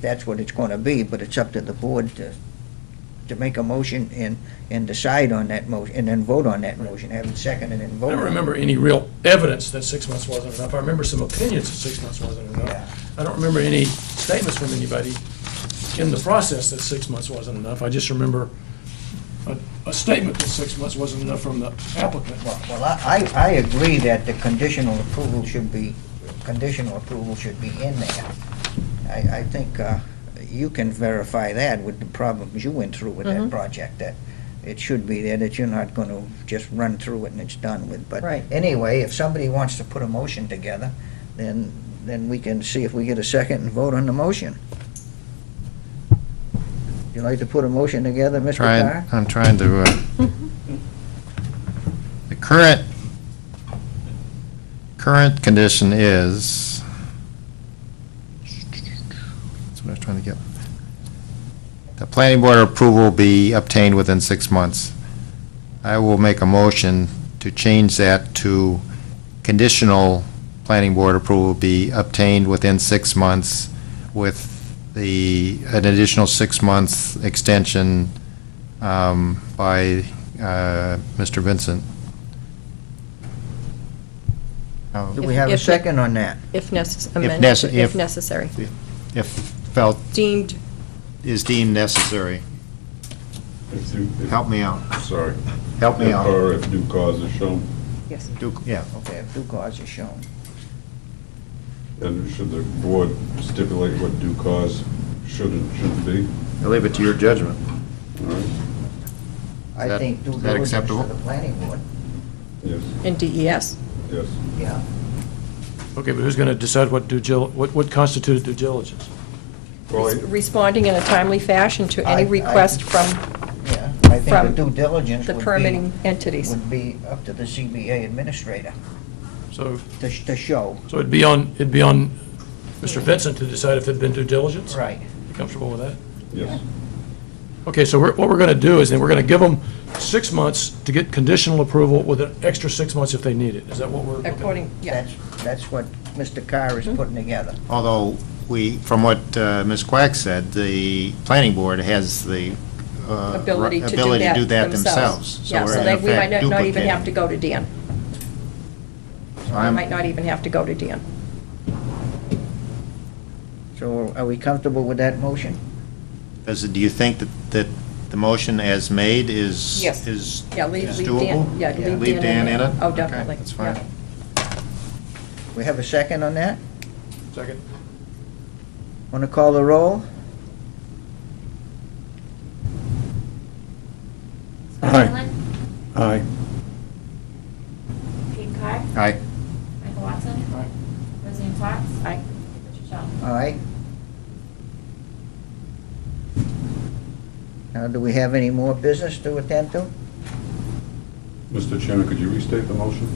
that's what it's going to be, but it's up to the board to make a motion and decide on that motion, and then vote on that motion, have it seconded and vote. I don't remember any real evidence that 6 months wasn't enough. I remember some opinions that 6 months wasn't enough. Yeah. I don't remember any statements from anybody in the process that 6 months wasn't enough. I just remember a statement that 6 months wasn't enough from the applicant. Well, I agree that the conditional approval should be in there. I think you can verify that with the problems you went through with that project, that it should be there, that you're not going to just run through it and it's done with. But Right. anyway, if somebody wants to put a motion together, then we can see if we get a second and vote on the motion. You like to put a motion together, Mr. Carr? I'm trying to, the current condition is, that's what I was trying to get. The planning board approval be obtained within 6 months. I will make a motion to change that to conditional planning board approval be obtained within 6 months with an additional 6-month extension by Mr. Vincent. Do we have a second on that? If necessary. If Necessary. If felt Deemed, is deemed necessary. Help me out. Sorry. Help me out. Or if due cause is shown. yes. Yeah. Okay, if due cause is shown. And should the board stipulate what due cause should and shouldn't be? I leave it to your judgment. All right? I that- think due is that diligence to acceptable? the planning board. Yes, In DES. yes. Yeah. Okay, but who's going to decide what what constituted due diligence? Well, Responding in a timely fashion to any I- request from Yeah, I think From the due diligence the would permitting entities. would be up to the CBA administrator So to show. so it'd be on Mr. Vincent to decide if it'd been due diligence? Right. You comfortable with that? yes. Okay, so what we're going to do is then we're going to give them 6 months to get conditional approval with an extra 6 months if they need it. Is that what we're? okay. According, yeah. That's what Mr. Carr is putting together. Although from what Ms. Quack said, the planning board has the Ability to ability to do that themselves. themselves. Yeah, we're so in they, we might effect not even have to duplicating. go to Dan. We I'm- might not even have to go to Dan. So are we comfortable with that motion? Do you think that the motion as made is Yes. is Yeah, leave is Dan, doable? yeah, leave Leave Dan in it? Oh, Okay, definitely. that's fine. yeah. We have a second on that? Second. Want to call the roll? Scott Aye. Hanlon, Aye. Pete Carr, Aye. Michael Watson, Aye. Roseanne Fox, Aye. Richard Shelton. All right. Now, do we have any more business to attend to? Mr. Chairman, could you restate the motion?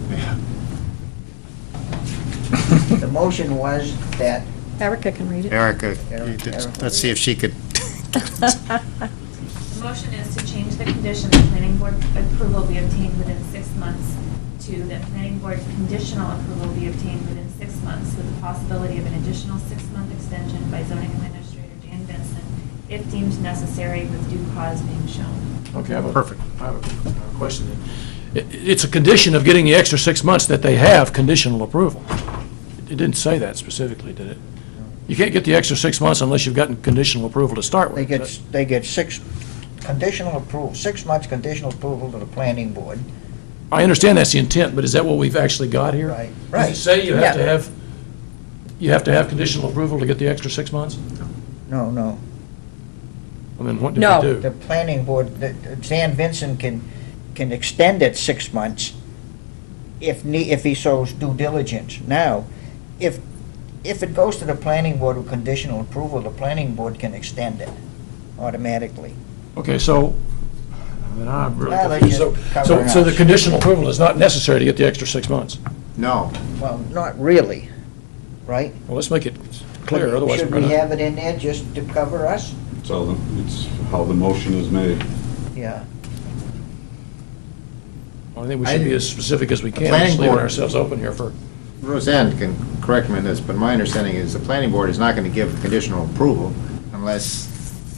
The motion was that, Erica can read it. Erica, Erica. let's see if she could. The motion is to change the condition that planning board approval be obtained within 6 months to that planning board conditional approval be obtained within 6 months with the possibility of an additional 6-month extension by zoning administrator Dan Vincent if deemed necessary with due cause being shown. Okay, I have a. Perfect. I have a question then. It's a condition of getting the extra 6 months that they have conditional approval. It didn't say that specifically, did it? You can't get the extra 6 months unless you've gotten conditional approval to start with. they get 6 conditional approval, 6 months conditional approval to the planning board. I understand that's the intent, but is that what we've actually got here? Right, Does right. it say you have to Yeah. have, you have to have conditional approval to get the extra 6 months? No, no. Well, then what did No. we do? The planning board, Dan Vincent can extend it 6 months if he shows due diligence. Now, if it goes to the planning board with conditional approval, the planning board can extend it automatically. Okay, so, I mean, I'm really Well, they confused. just cover So the us. conditional approval is not necessary to get the extra 6 months? No. Well, not really, right? Well, let's make it clear, otherwise we're Should we gonna. have it in there just to cover us? It's how the motion is made. Yeah. I think we should be as specific as we can, planning just leaving board- ourselves open here for. Roseanne can correct me on this, but my understanding is the planning board is not going to give conditional approval unless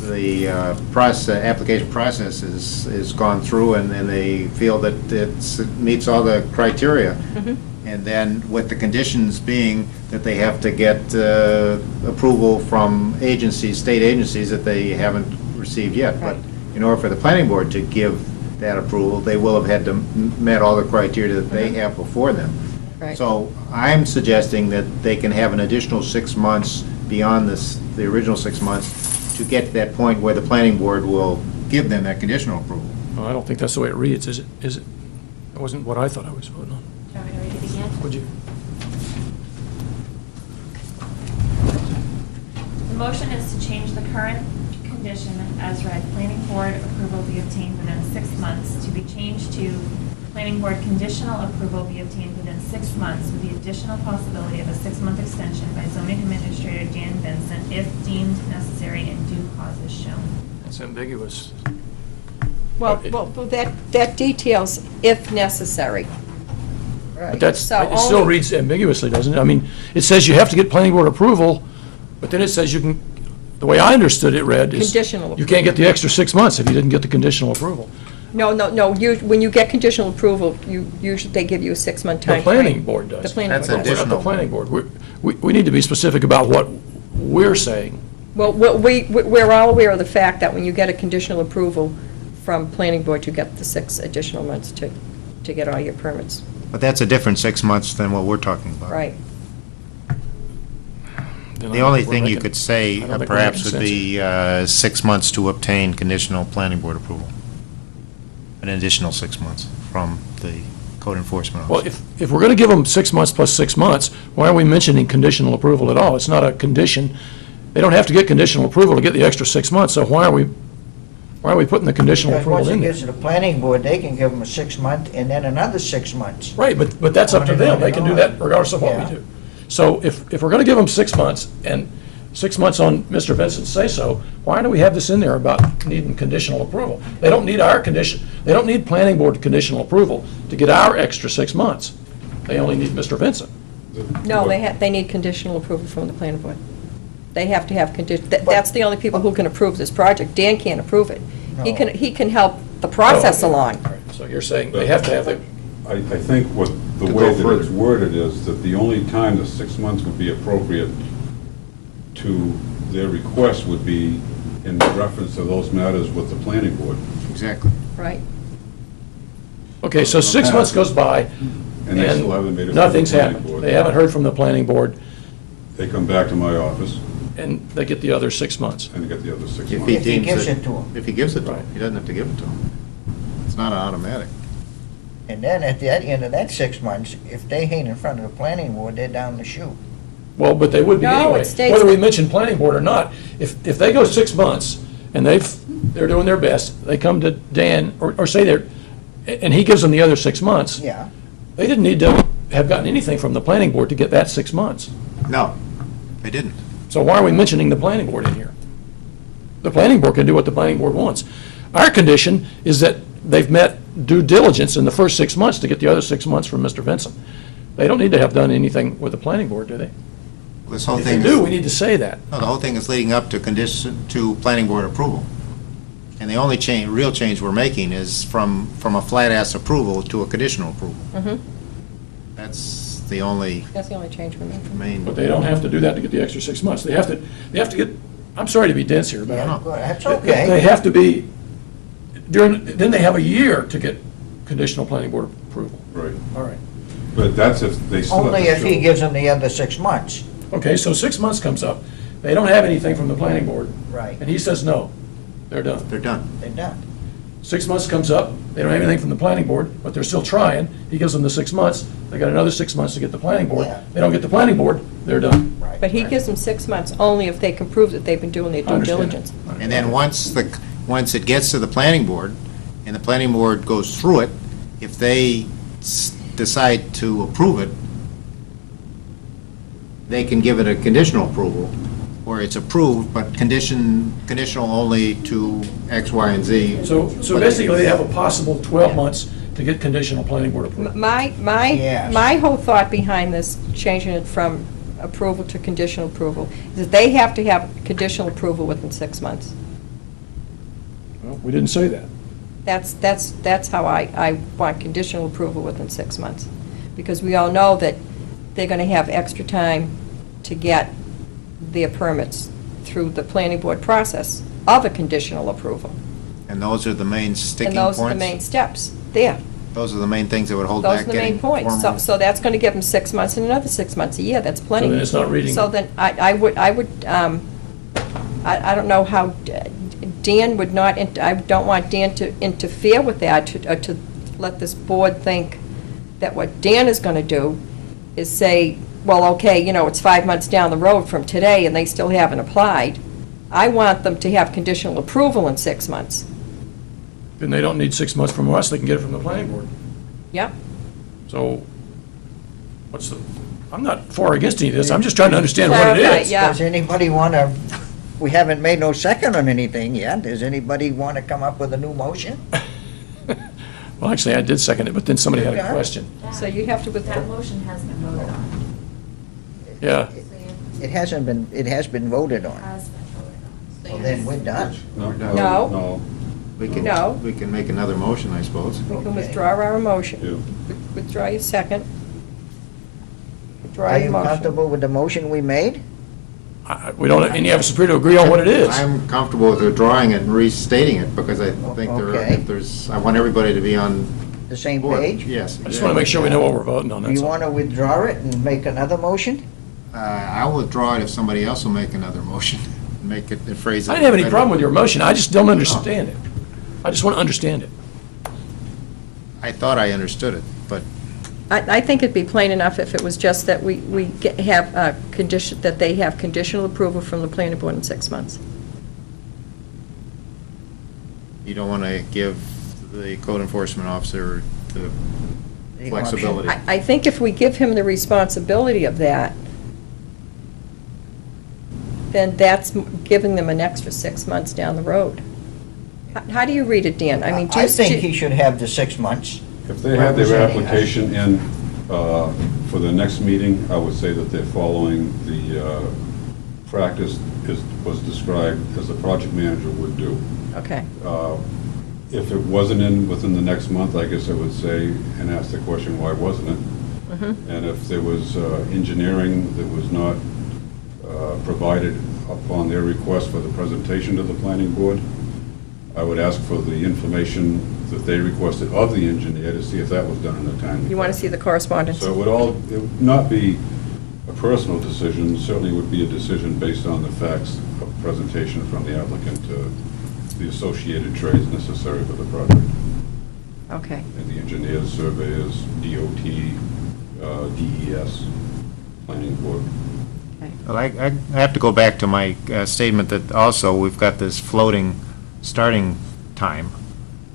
the application process is gone through and they feel that it meets all the criteria. And then with the conditions being that they have to get approval from agencies, state agencies that they haven't received yet. But in order for the planning board to give that approval, they will have had to met all the criteria that they have before them. Right. So I'm suggesting that they can have an additional 6 months beyond this, the original 6 months, to get to that point where the planning board will give them that conditional approval. Well, I don't think that's the way it reads, is it? Is it? That wasn't what I thought I was voting on. Do you want me to read it again? Would you? The motion is to change the current condition as read, planning board approval be obtained within 6 months, to be changed to planning board conditional approval be obtained within 6 months with the additional possibility of a 6-month extension by zoning administrator Dan Vincent if deemed necessary and due cause is shown. It's ambiguous. Well, that details if necessary. But that's, So it still only- reads ambiguously, doesn't it? I mean, it says you have to get planning board approval, but then it says you can, the way I understood it read is. Conditional You can't get the extra 6 months if you didn't get the conditional approval. No, when you get conditional approval, usually they give you a 6-month The timeframe. planning board does. The planning That's board does. We're not the additional. planning board. We need to be specific about what we're saying. Well, we're all aware of the fact that when you get a conditional approval from planning board, you get the 6 additional months to get all your permits. But that's a different 6 months than what we're talking about. Right. Then I The don't only think we're thing you making- could say I don't think we're perhaps making would be 6 months to obtain conditional planning board approval. An additional 6 months from the code enforcement Well, officer. if we're going to give them 6 months plus 6 months, why are we mentioning conditional approval at all? It's not a condition. They don't have to get conditional approval to get the extra 6 months, so why are we putting the conditional Because approval once in it there? gets to the planning board, they can give them a 6-month and then another 6 months. Right, but that's up to them. They can do that regardless of what we Yeah. do. So if we're going to give them 6 months and 6 months on Mr. Vincent's say-so, why do we have this in there about needing conditional approval? They don't need our condition, they don't need planning board conditional approval to get our extra 6 months. They only need Mr. Vincent. No, they need conditional approval from the planning board. They have to have that's the only people who can approve this project. Dan can't approve it. He can help the process Oh, okay. along. All right. So you're saying they have to have the, I think what, the To way go that further. it's worded is that the only time the 6 months would be appropriate to their request would be in reference to those matters with the planning board. Exactly. Right. okay, so 6 months goes by And they still haven't made it. and to the nothing's planning happened. board. They haven't heard from the planning board, They come back to my office and they get the other 6 months. and get the other 6 If he months. If he deems gives it to 'em. If he gives it to Right. him, he doesn't have to give it to him. It's not an automatic. And then at the end of that 6 months, if they ain't in front of the planning board, they're down the chute. Well, but they would be No, anyway, it stays- whether we mention planning board or not. If they go 6 months and they're doing their best, they come to Dan, or say and he gives them the other 6 months, Yeah. they didn't need to have gotten anything from the planning board to get that 6 months. No, they didn't. So why are we mentioning the planning board in here? The planning board can do what the planning board wants. Our condition is that they've met due diligence in the first 6 months to get the other 6 months from Mr. Vincent. They don't need to have done anything with the planning board, do they? This whole If they thing. do, we need to say that. No, the whole thing is leading up to planning board approval. And the only real change we're making is from a flat-ass approval to a conditional approval. Mm-hmm. That's the only That's the only change we're making. main. But they don't have to do that to get the extra 6 months. They have to get, I'm sorry to be dense here, but Yeah, that's they okay. have to be, then they have a year to get conditional planning board approval. Right. All right. But that's if they still have Only to if he show- gives them the other 6 months. Okay, so 6 months comes up. They don't have anything from the planning board. Right. And he says no. They're done. They're done. They're done. 6 months comes up, they don't have anything from the planning board, but they're still trying. He gives them the 6 months, they got another 6 months to get the planning board. Yeah. They don't get the planning board, they're done. Right. But he gives them 6 months only if they can prove that they've been doing their I due understand diligence. that. And then once it gets to the planning board, and the planning board goes through it, if they decide to approve it, they can give it a conditional approval, where it's approved, but conditional only to X, Y, and Z. So basically, they have a possible 12 months to get conditional planning board approval. Yes. My whole thought behind this, changing it from approval to conditional approval, is that they have to have conditional approval within 6 months. Well, we didn't say that. That's how I want conditional approval within 6 months. Because we all know that they're going to have extra time to get their permits through the planning board process of a conditional approval. And those are the main sticking And points? those are the main steps, there. Those are the main things that would hold Those back are the getting main points. So, formal- so that's gonna give them 6 months and another 6 months, a year, that's plenty. So then it's not reading- So then, I would, I don't know how Dan would not, I don't want Dan to interfere with that, to let this board think that what Dan is gonna do is say, well, okay, you know, it's 5 months down the road from today and they still haven't applied. I want them to have conditional approval in 6 months. Then they don't need 6 months from us, they can get it from the planning board. Yep. So, what's the, I'm not for or against any of this, I'm just trying to understand what it Clarify, is. yeah. Does anybody want to, we haven't made no second on anything yet. Does anybody want to come up with a new motion? Well, actually, I did second it, but then somebody had a Yeah. question. So you have to withdraw. That motion has been voted on. Yeah. It hasn't been, it has been voted on. Has been voted on. Well, then we're done. No. No, We can, No. we can make another motion, I suppose. We can Okay. withdraw our motion. yeah. Withdraw your second. Withdraw Are your you motion. comfortable with the motion we made? We don't, any of us appear to agree on what it is. I'm comfortable with withdrawing it and restating it, because I think there, Okay. if there's, I want everybody to be on The same board. page? Yes. I just want to make sure we know what we're voting on, Do that's you all. want to withdraw it and make another motion? I'll withdraw it if somebody else will make another motion, make it, phrase it. I didn't have any problem with your motion, I just don't understand it. I just want to understand it. I thought I understood it, but I think it'd be plain enough if it was just that we have a condition, that they have conditional approval from the planning board in 6 months. you don't want to give the code enforcement officer the The flexibility. I think if we give him the responsibility of that, then that's giving them an extra 6 months down the road. How do you read it, Dan? I mean, do you... I think he should have the 6 months. If they have their Representing us. application in for the next meeting, I would say that they're following the practice was described as the project manager would do. Okay. If it wasn't in within the next month, I guess I would say, and ask the question, why wasn't it? Mhm. And if there was engineering that was not provided upon their request for the presentation to the planning board, I would ask for the information that they requested of the engineer to see if that was done in a timely. You want to see the correspondence? So it would not be a personal decision, certainly would be a decision based on the facts of presentation from the applicant to the associated trades necessary for the project. Okay. And the engineers, surveyors, DOT, DES, planning board. Well, I have to go back to my statement that also we've got this floating starting time.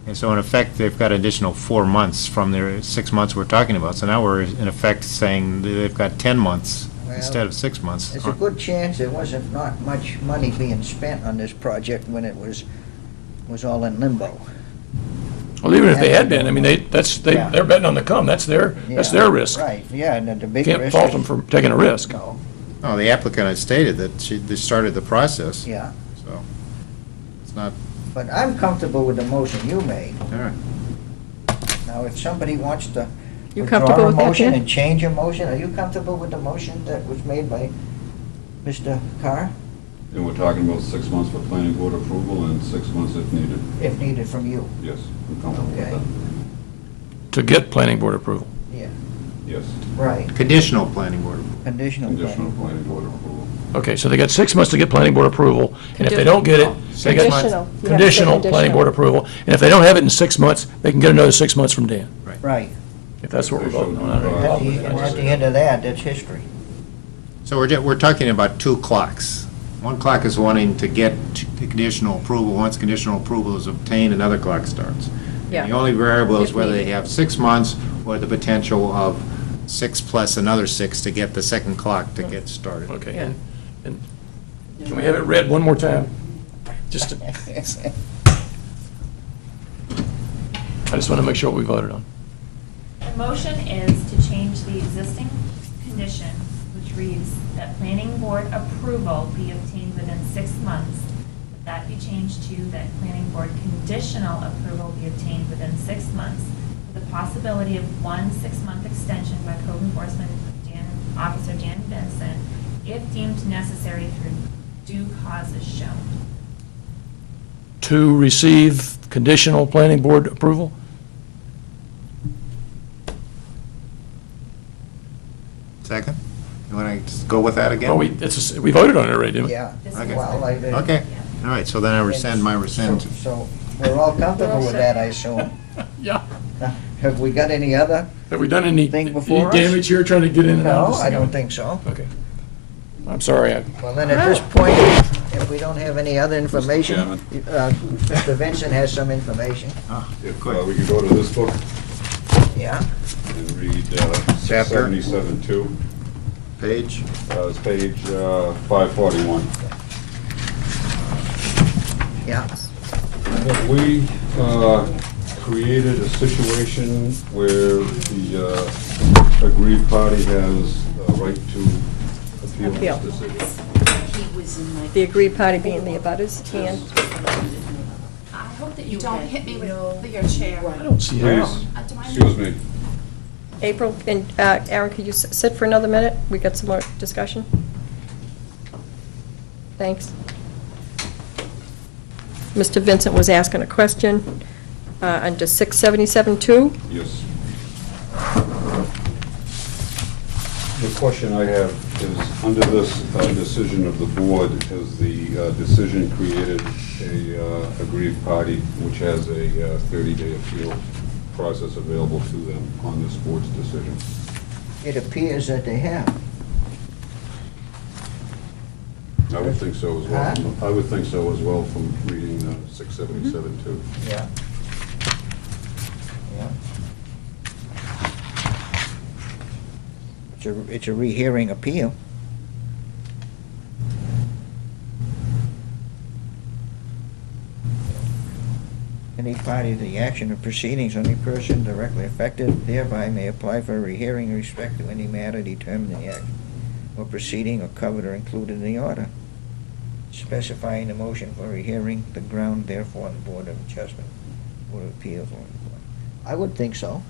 And so in effect, they've got additional 4 months from their 6 months we're talking about. So now we're in effect saying that they've got 10 months Well, instead of 6 months. There's a good chance there wasn't not much money being spent on this project when it was all in limbo. Well, even if they had been, I mean, Yeah. they're betting on the come, that's their Yeah, risk. Right, yeah, and the big risk. Can't fault them for taking a risk. No, No, the applicant had stated that they started the process. yeah, So it's not, but I'm comfortable with the motion you made. all right. Now, if somebody wants to You withdraw comfortable a with that, motion Dan? and change a motion, are you comfortable with the motion that was made by Mr. Carr, And we're talking about 6 months for planning board approval and 6 months if needed. if needed from you? Yes, I'm comfortable with Okay. that. To get planning board approval. Yeah, Yes, right, Conditional planning board. conditional conditional planning. planning board approval. Okay, so they got 6 months to get planning board approval, and if they don't get it, they got Conditional. You have to say conditional planning conditional. board approval. And if they don't have it in 6 months, they can get another 6 months from Dan. Right, If that's what we're voting on, I don't have a and problem with and at that. the end of that, that's history. So we're talking about 2 clocks. One clock is wanting to get the conditional approval. Once conditional approval is obtained, another clock starts. Yeah. The only variable is If whether they needed. have 6 months or the potential of 6 plus another 6 to get the second clock to get started. Okay, Yeah. and can we have it read one more time? Just to, I just want to make sure what we voted on. The motion is to change the existing condition, which reads that planning board approval be obtained within 6 months. That be changed to that planning board conditional approval be obtained within 6 months, with the possibility of 1 6-month extension by code enforcement officer Dan Benson, if deemed necessary through due causes shown. To receive conditional planning board approval? Second? You want to go with that again? Well, we voted on it already, didn't we? Yeah. Okay. Well, Okay, all right, so then I rescind my rescind. So we're all comfortable with that, I assume. Yeah. Have we got any other? Have we done any before us? damage here trying to get in and out? of No, this I thing? don't think so. Okay. I'm sorry. Well, then at this point, if we don't have any other information, Chairman. Mr. Vincent has some information. If we could go to this book Yeah? and read Chapter. 677-2. Page? It's page 541. Yeah. Have we created a situation where the aggrieved party has a right to appeal Appeal. this decision? The agreed party being the abutters, and I hope that you don't hit me with your chair. I don't see how. Please, excuse me. April, and Aaron, could you sit for another minute? We got some more discussion. Thanks. Mr. Vincent was asking a question under 677-2. Yes. The question I have is, under this decision of the board, has the decision created a aggrieved party which has a 30-day appeal process available to them on this board's decision? It appears that they have. I would think so as well. Huh? I would think so as well from reading 677-2. Yeah. Yeah. It's a rehearing appeal. Any party to the action or proceedings, any person directly affected thereby may apply for a rehearing in respect to any matter determined in the action or proceeding or covered or included in the order, specifying the motion for rehearing, the ground therefore on the Board of Adjustment, Board of Appeals. I would think so.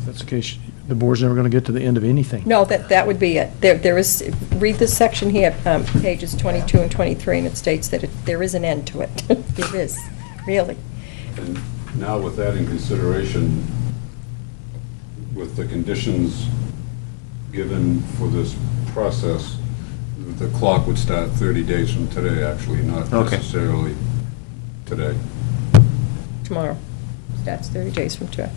If that's the case, the board's never going to get to the end of anything. No, that would be it. There is, read this section here, pages 22 and 23, and it states that there is an end to it. There is, really. And now with that in consideration, with the conditions given for this process, the clock would start 30 days from today, actually, not Okay. necessarily today. Tomorrow. Starts 30 days from today.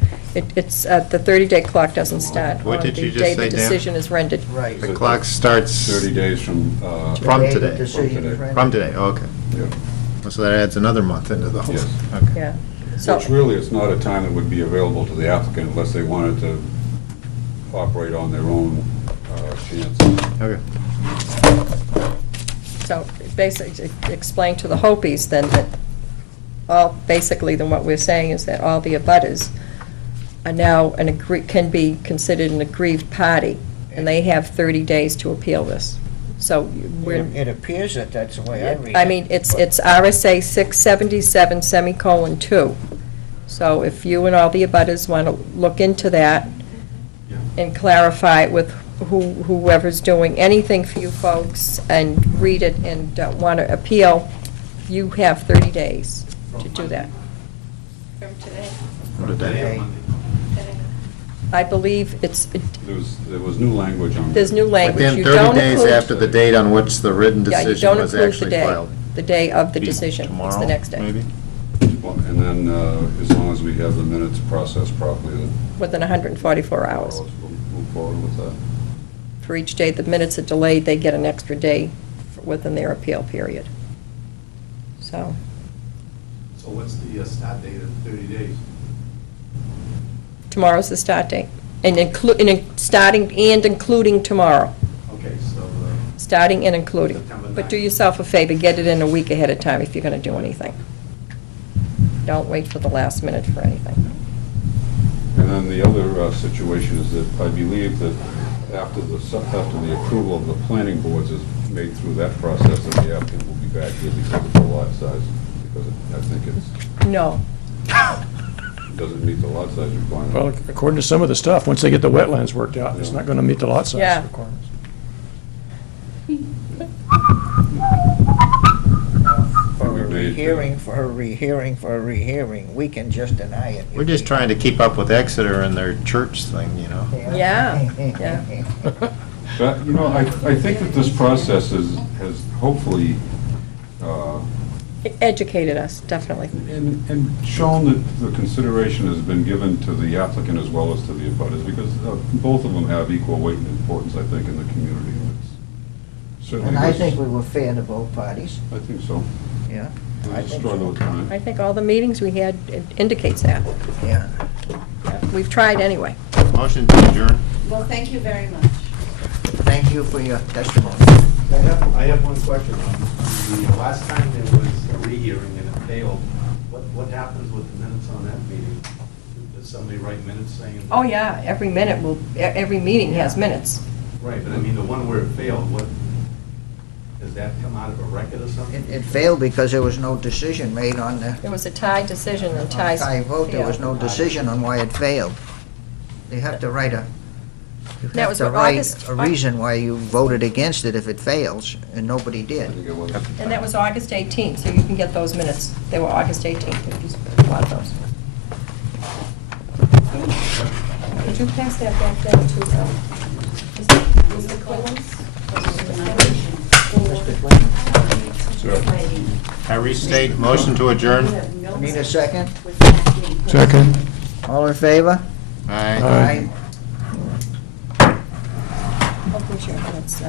It's, the 30-day clock doesn't start What on did you the just day say, the Dan? decision is rendered. Right. The clock starts 30 days from From The day the today. decision is rendered. from today, okay. yeah. So that adds another month into the whole. Yes. Okay. Yeah. So, Which really is not a time that would be available to the applicant unless they wanted to operate on their own chance. Okay. so basically, explain to the Hopis then that basically then what we're saying is that all the abutters are now can be considered an aggrieved party, and they have 30 days to appeal this. So we're, It appears that that's the way I read it. I mean, it's RSA 677 semicolon 2. So if you and all the abutters want to look into that and clarify it with whoever's doing anything for you folks and read it and want to appeal, you have 30 days to do that. From today. Today. I believe it's, There was new language on. there's new language. Within You 30 don't days include- after the date on which the written Yeah, you decision don't was include the actually day, filed. the day of the Be decision. It's Tomorrow, the next day. maybe? And then, as long as we have the minutes processed properly, then Within 144 hours. we'll move forward with that. For each day the minutes are delayed, they get an extra day within their appeal period. So, So what's the start date of 30 days? tomorrow's the start date. And starting and including tomorrow. Okay, so, Starting and including. September But do 9th. yourself a favor, get it in a week ahead of time if you're going to do anything. Don't wait for the last minute for anything. And then the other situation is that I believe that after the approval of the planning boards is made through that process, that the applicant will be back here because of the lot size, because I think No. it doesn't meet the lot size requirement. Well, according to some of the stuff, once they get the wetlands worked out, it's not going to meet the lot size Yeah. requirements. We made rehearing for a rehearing for a rehearing. We can just deny it. We're just trying to keep up with Exeter and their church thing, you know? Yeah, yeah. But, you know, I think that this process has hopefully Educated us, definitely. and shown that the consideration has been given to the applicant as well as to the abutters, because both of them have equal weight and importance, I think, in the community. It's certainly And I this- think we were fair to both parties, I think so. yeah. It I was a think struggle at so. times. I think all the meetings we had indicates that. Yeah. We've tried anyway. Motion to adjourn. Well, thank you very much. Thank you for your testimony. I have one question. The last time there was a rehearing and it failed, what happens with the minutes on that meeting? Does somebody write minutes saying? Oh, yeah, every minute will, every meeting has minutes. Right, but I mean, the one where it failed, does that come out of a record or something? It failed because there was no decision made on the There was a tie decision and ties. tie vote. There was no decision on why it failed. They have to write you That have was to what write August- a reason why you voted against it if it fails, and nobody I did. think it was. And that was August 18th, so you can get those minutes. They were August 18th, if you want those. Could you pass that back down to Mr. Clemens? I restate, motion to adjourn. Need a second? Second. All in favor? Aye. Hopefully, sure, minutes.